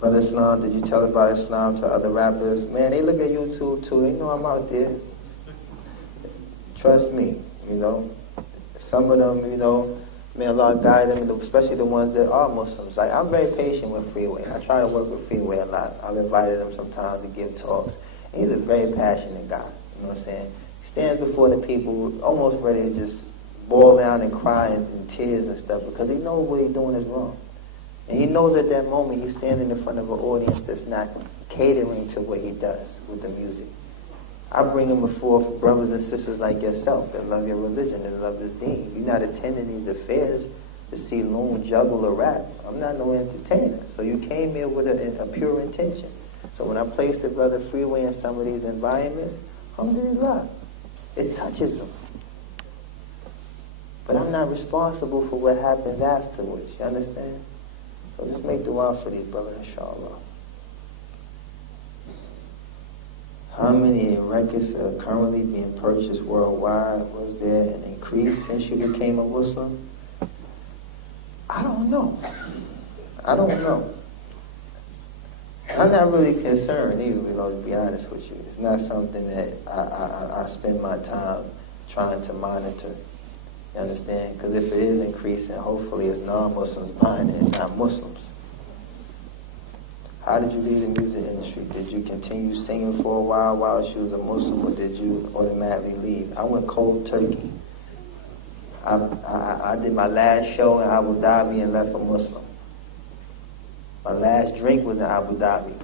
Brother Islam, did you tell about Islam to other rappers? Man, they look at YouTube too. They know I'm out there. Trust me, Some of them, may Allah guide them, especially the ones that are Muslims. Like, I'm very patient with Freeway. I try to work with Freeway a lot. I've invited him sometimes to give talks. And he's a very passionate guy. You know what I'm saying? He stands before the people almost ready to just boil down and cry in tears and stuff because he knows what he's doing is wrong. And he knows at that moment he's standing in front of an audience that's not catering to what he does with the music. I bring him before brothers and sisters like yourself that love your religion, that love this deen. You're not attending these affairs to see Loon juggle or rap. I'm not no entertainer. So you came here with a pure intention. So when I place the brother Freeway in some of these environments, alhamdulillah, it touches them. But I'm not responsible for what happens afterwards. You understand? So just make dua for these brothers, inshallah. How many records are currently being purchased worldwide? Was there an increase since you became a Muslim? I don't know. I'm not really concerned either, to be honest with you. It's not something that I spend my time trying to monitor. You understand? Because if it is increasing, hopefully it's non-Muslims buying it, not Muslims. How did you leave the music industry? Did you continue singing for a while you was a Muslim, or did you automatically leave? I went cold turkey. I did my last show in Abu Dhabi and left a Muslim. My last drink was in Abu Dhabi.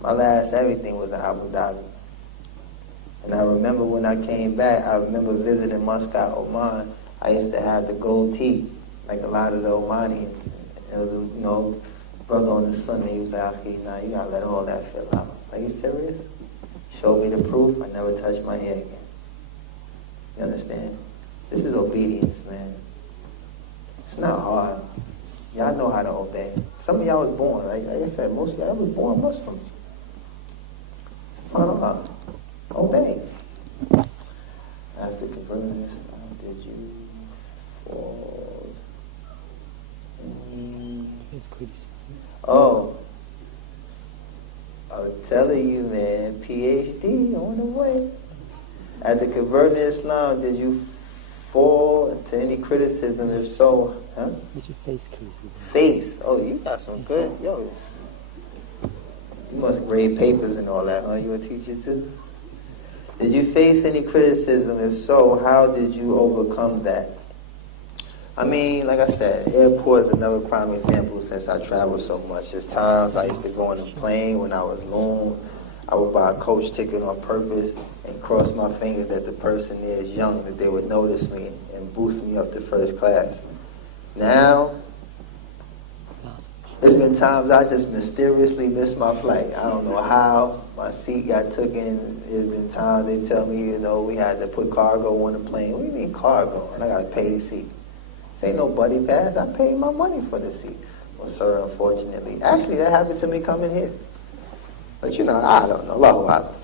My last everything was in Abu Dhabi. And I remember when I came back, I remember visiting Muscat, Oman. I used to have the gold teeth, like a lot of the Omanians. It was, brother on the Sunday, he was like, okay, now you gotta let all that fill out. I was like, you serious? Showed me the proof, I never touched my hair again. You understand? This is obedience, man. It's not hard. Y'all know how to obey. Some of y'all was born, like I said, most of y'all was born Muslims. SubhanAllah. Obey. After converting this, did you fall in Oh, I'm telling you, man, PhD on the way. After converting to Islam, did you fall into any criticism? If so, huh? Did you face criticism? Face? Oh, you got some good. Yo, you must grade papers and all that, huh? You a teacher too? Did you face any criticism? If so, how did you overcome that? Like I said, airport is another prime example since I travel so much. There's times I used to go on a plane when I was loon. I would buy a coach ticket on purpose and cross my fingers that the person there is young, that they would notice me and boost me up to first class. Now, There's been times I just mysteriously missed my flight. I don't know how. My seat got taken. There's been times they tell me, you know, we had to put cargo on the plane. What do you mean cargo? And I got to pay the seat. This ain't no buddy pass. I paid my money for the seat. Well, sir, unfortunately. Actually, that happened to me coming here. But, you know, I don't know. Allahu Akbar.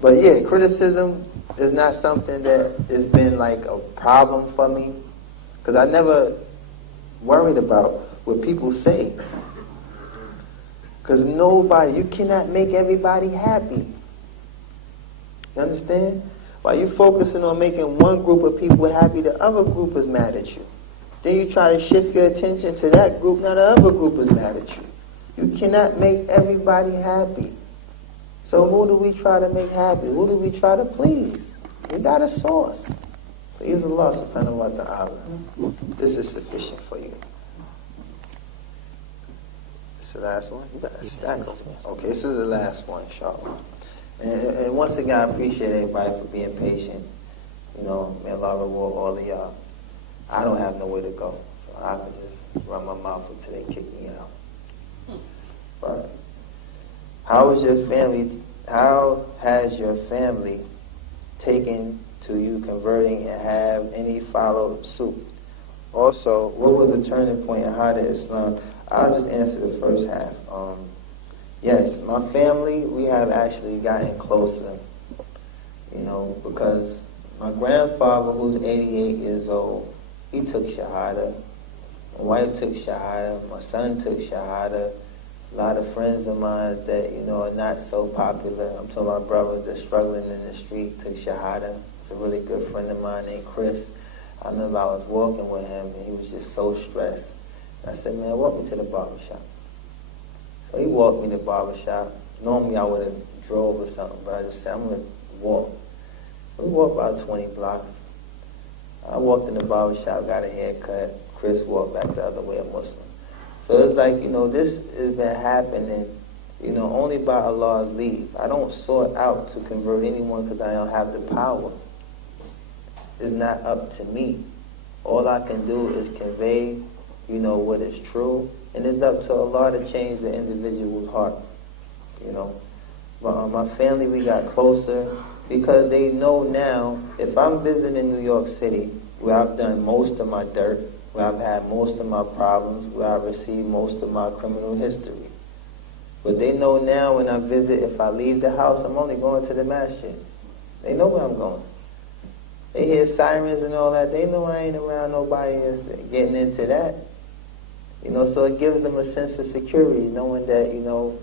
But, yeah, criticism is not something that has been like a problem for me. Because I never worried about what people say. Because you cannot make everybody happy. You understand? While you're focusing on making one group of people happy, the other group is mad at you. Then you try to shift your attention to that group, now the other group is mad at you. You cannot make everybody happy. So who do we try to make happy? Who do we try to please? We got a source. Please Allah subhanahu wa ta'ala. This is sufficient for you. This is the last one? You got a stack of them. Okay, this is the last one, inshallah. And once again, I appreciate everybody for being patient. You know, may Allah reward all of y'all. I don't have nowhere to go, so I can just run my mouth until they kick me out. But how has your family taken to you converting and have any follow suit? Also, what was the turning point and how did Islam? I'll just answer the first half. Yes, my family, we have actually gotten closer, you know, because my grandfather, who's 88 years old, he took Shahada. My wife took Shahada. My son took Shahada. A lot of friends of mine that, you know, are not so popular. I'm talking about brothers that are struggling in the street took Shahada. It's a really good friend of mine named Chris. I remember I was walking with him and he was just so stressed. And I said, man, walk me to the barbershop. So he walked me to the barbershop. Normally I would have drove or something, but I just said, I'm going to walk. So we walked about 20 blocks. I walked in the barbershop, got a haircut. Chris walked back the other way, a Muslim. So it's like, you know, this has been happening, you know, only by Allah's leave. I don't sort out to convert anyone because I don't have the power. It's not up to me. All I can do is convey, you know, what is true. And it's up to Allah to change the individual's heart, you know. But my family, we got closer because they know now if I'm visiting New York City, where I've done most of my dirt, where I've had most of my problems, where I've received most of my criminal history. But they know now when I visit, if I leave the house, I'm only going to the masjid. They know where I'm going. They hear sirens and all that. They know I ain't around nobody that's getting into that. You know, so it gives them a sense of security, knowing that, you know,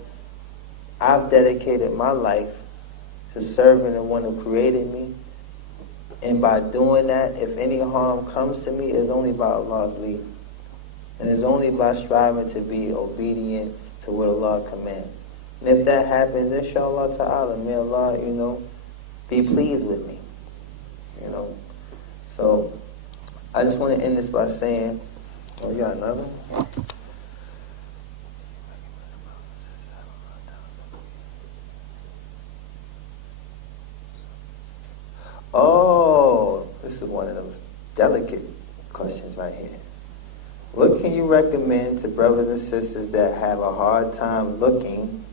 I've dedicated my life to serving the one who created me. And by doing that, if any harm comes to me, it's only by Allah's leave. And it's only by striving to be obedient to what Allah commands. And if that happens, inshallah ta'ala, may Allah, you know, be pleased with me. You know. So, I just want to end this by saying, oh, you got another? Oh, this is one of those delicate questions right here. What can you recommend to brothers and sisters that have a hard time looking?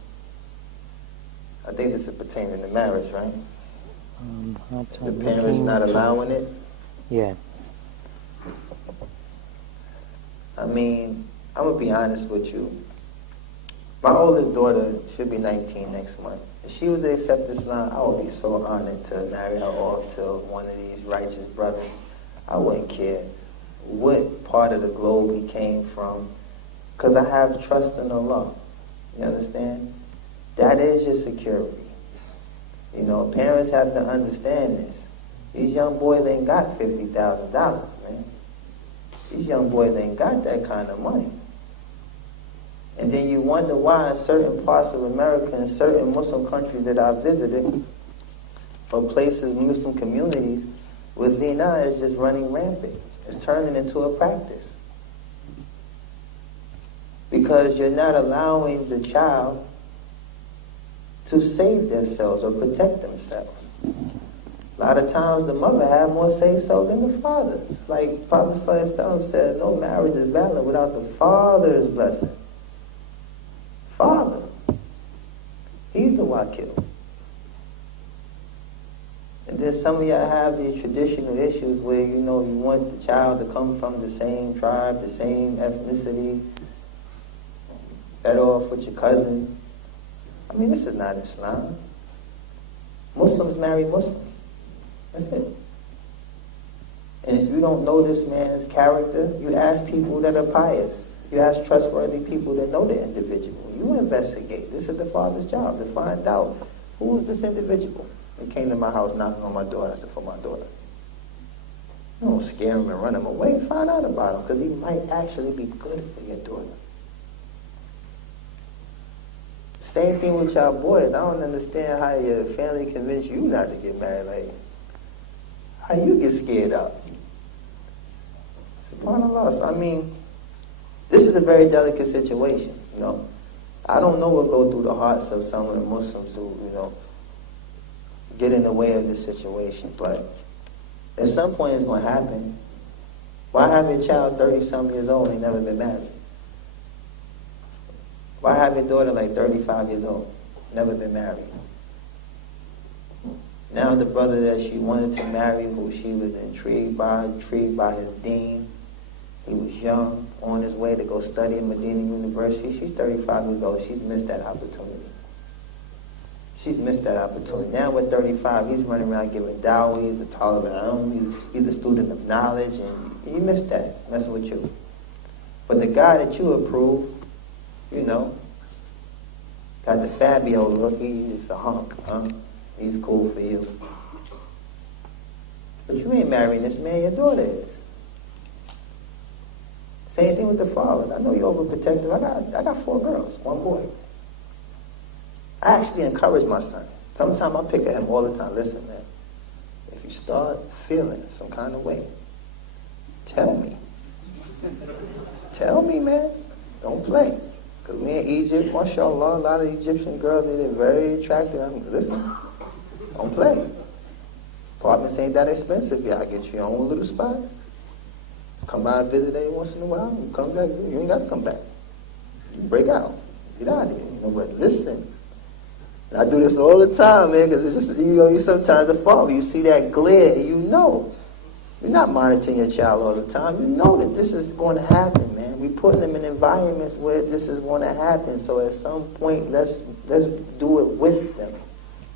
I think this is pertaining to marriage, right? The parents not allowing it? Yeah. I mean, I'm going to be honest with you. My oldest daughter should be 19 next month. If she was to accept Islam, I would be so honored to marry her off to one of these righteous brothers. I wouldn't care what part of the globe he came from, because I have trust in Allah. You understand? That is your security. You know, parents have to understand this. These young boys ain't got $50,000, man. These young boys ain't got that kind of money. And then you wonder why in certain parts of America and certain Muslim countries that I visited, or places, Muslim communities, where zina is just running rampant. It's turning into a practice. Because you're not allowing the child to save themselves or protect themselves. A lot of times the mother had more say-so than the father. It's like Prophet ﷺ said, no marriage is valid without the father's blessing. Father. He's the wakil. And then some of y'all have these traditional issues where, you want the child to come from the same tribe, the same ethnicity, better off with your cousin. I mean, this is not Islam. Muslims marry Muslims. That's it. And if you don't know this man's character, you ask people that are pious. You ask trustworthy people that know the individual. You investigate. This is the father's job, to find out who is this individual. He came to my house knocking on my door. I said, for my daughter. You don't scare him and run him away. Find out about him, because he might actually be good for your daughter. Same thing with y'all boys. I don't understand how your family convinced you not to get married. Like, how you get scared up? SubhanAllah. So, I mean, this is a very delicate situation, I don't know what go through the hearts of some of the Muslims who, get in the way of this situation, but at some point it's going to happen. Why have your child 30-some years old and never been married? Why have your daughter like 35 years old, never been married? Now the brother that she wanted to marry, who she was intrigued by his deen, he was young, on his way to go study at Medina University. She's 35 years old. She's missed that opportunity. She's missed that opportunity. Now at 35, he's running around giving dawah. He's a talib, he's a student of knowledge, and he missed that, messing with you. But the guy that you approve, got the Fabio look, he's just a hunk, He's cool for you. But you ain't marrying this man, your daughter is. Same thing with the fathers. I know you're overprotective. I got 4 girls, 1 boy. I actually encourage my son. Sometimes I pick at him all the time. Listen, man, if you start feeling some kind of way, tell me. Tell me, man. Don't play. Because we in Egypt, mashallah, a lot of Egyptian girls, they're very attractive. Listen, don't play. Apartments ain't that expensive. Y'all get your own little spot. Come by and visit every once in a while. You come back. You ain't got to come back. You break out. Get out of here. But listen. And I do this all the time, man, because it's just, you sometimes the father, you see that glare, and You're not monitoring your child all the time. You know that this is going to happen, man. We're putting them in environments where this is going to happen. So at some point, let's do it with them.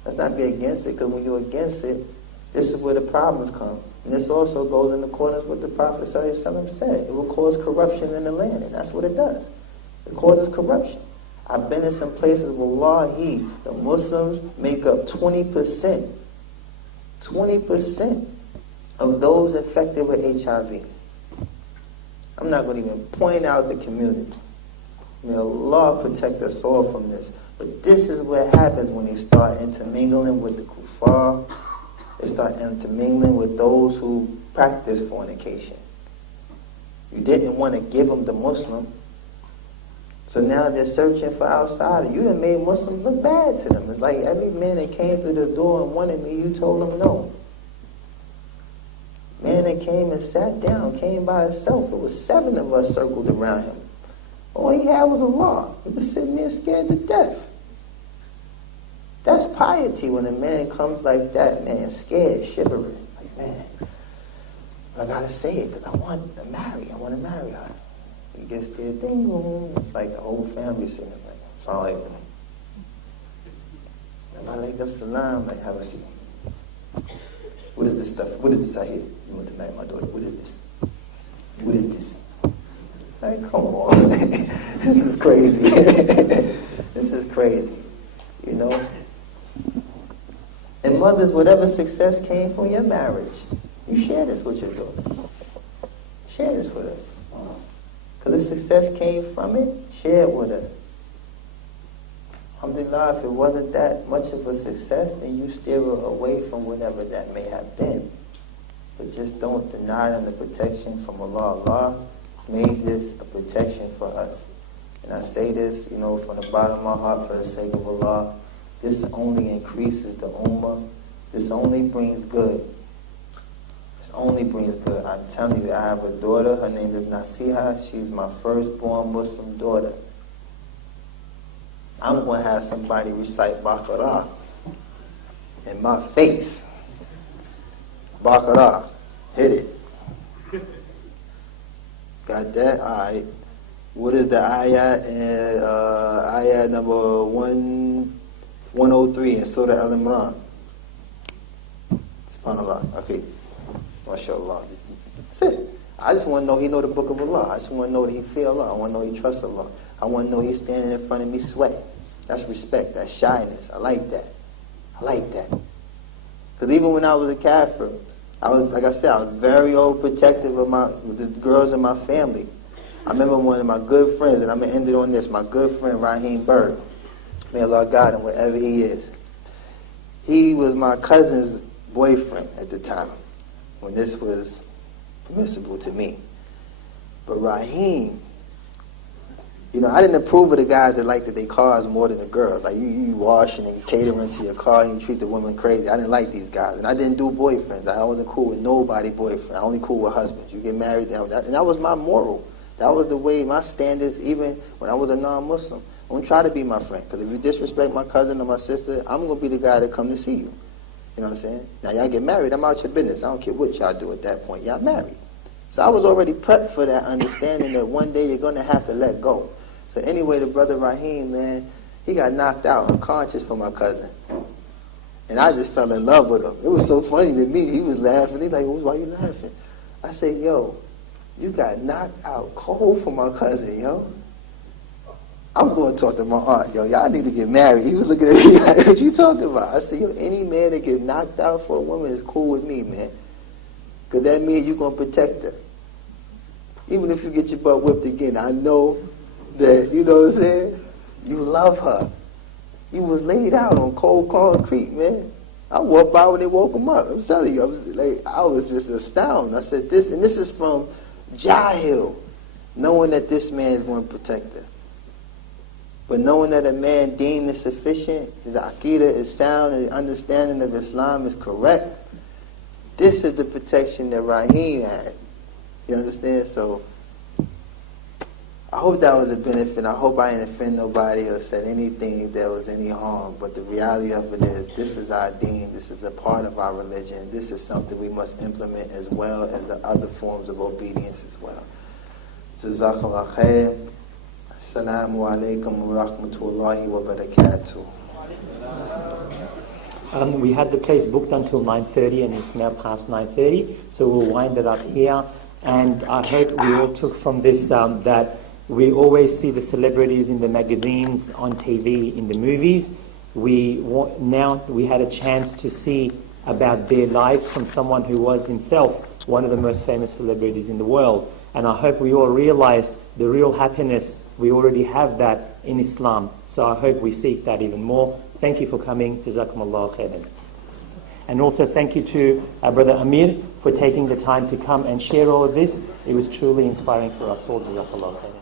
Let's not be against it, because when you're against it, this is where the problems come. And this also goes in accordance with what the Prophet ﷺ said. It will cause corruption in the land, and that's what it does. It causes corruption. I've been in some places, wallahi, the Muslims make up 20%. 20% of those infected with HIV. I'm not going to even point out the community. May Allah protect us all from this. But this is what happens when they start intermingling with the kuffar. They start intermingling with those who practice fornication. You didn't want to give them the Muslim. So now they're searching for outsiders. You done made Muslims look bad to them. It's like every man that came through the door and wanted me, you told him no. Man that came and sat down, came by himself. It was 7 of us circled around him. All he had was Allah. He was sitting there scared to death. That's piety when a man comes like that, man, scared, shivering. Like, man, but I gotta say it because I want to marry her. He gets there, ding, boom. It's like the whole family sitting there. Like, Assalamu alaikum. And I like salam, like, have a seat. What is this stuff? What is this I hear? You want to marry my daughter? What is this? What is this? Like, come on. This is crazy. This is crazy. You know? And mothers, whatever success came from your marriage, you share this with your daughter. Share this with her. Because if success came from it, share it with her. Alhamdulillah, if it wasn't that much of a success, then you steer away from whatever that may have been. But just don't deny them the protection from Allah. Allah made this a protection for us. And I say this, from the bottom of my heart for the sake of Allah. This only increases the ummah. This only brings good. This only brings good. I'm telling you, I have a daughter. Her name is Nasiha. She's my firstborn Muslim daughter. I'm going to have somebody recite Baqarah in my face. Baqarah, hit it. Got that? Alright. What is the ayat? Ayat number 103 in Surah Al-Imran. SubhanAllah. Okay. MashaAllah. That's it. I just want to know he know the book of Allah. I just want to know that he fear Allah. I want to know he trusts Allah. I want to know he's standing in front of me sweating. That's respect. That's shyness. I like that. I like that. Because even when I was a kafir, I was, like I said, I was very overprotective of the girls in my family. I remember one of my good friends, and I'm going to end it on this, my good friend Raheem Bird. May Allah guide him wherever he is. He was my cousin's boyfriend at the time, when this was permissible to me. But Raheem, you know, I didn't approve of the guys that liked their cars more than the girls. Like, you washing and catering to your car and you treat the women crazy. I didn't like these guys. And I didn't do boyfriends. I wasn't cool with nobody boyfriend. I only cool with husbands. You get married, and that was my moral. That was the way, my standards, even when I was a non-Muslim. Don't try to be my friend. Because if you disrespect my cousin or my sister, I'm going to be the guy that come to see you. You know what I'm saying? Now, y'all get married, I'm out your business. I don't care what y'all do at that point. Y'all married. So I was already prepped for that understanding that one day you're going to have to let go. So anyway, the brother Raheem, man, he got knocked out unconscious for my cousin. And I just fell in love with him. It was so funny to me. He was laughing. He's like, why you laughing? I said, yo, you got knocked out cold for my cousin, yo. I'm going to talk to my aunt, yo. Y'all need to get married. He was looking at me like, what you talking about? I said, yo, any man that get knocked out for a woman is cool with me, man. Because that means you're going to protect her. Even if you get your butt whipped again, I know that, you know what I'm saying? You love her. You was laid out on cold concrete, man. I walked by when they woke him up. I'm telling you, I was just astounded. I said, this is from Jahil, knowing that this man is going to protect her. But knowing that a man deemed is sufficient, his aqidah is sound, and the understanding of Islam is correct, this is the protection that Raheem had. You understand? So, I hope that was a benefit. I hope I didn't offend nobody or said anything that was any harm. But the reality of it is, this is our deen. This is a part of our religion. This is something we must implement as well as the other forms of obedience as well. Jazakallah khair. Assalamu alaikum wa rahmatullahi wa barakatuh. We had the place booked until 9:30 and it's now past 9:30, so we'll wind it up here. And I hope we all took from this that we always see the celebrities in the magazines, on TV, in the movies. Now we had a chance to see about their lives from someone who was himself one of the most famous celebrities in the world. And I hope we all realize the real happiness, we already have that in Islam. So I hope we seek that even more. Thank you for coming. Jazakumullah khairan. And also thank you to our brother AMIR for taking the time to come and share all of this. It was truly inspiring for us all. Jazakallah khairan.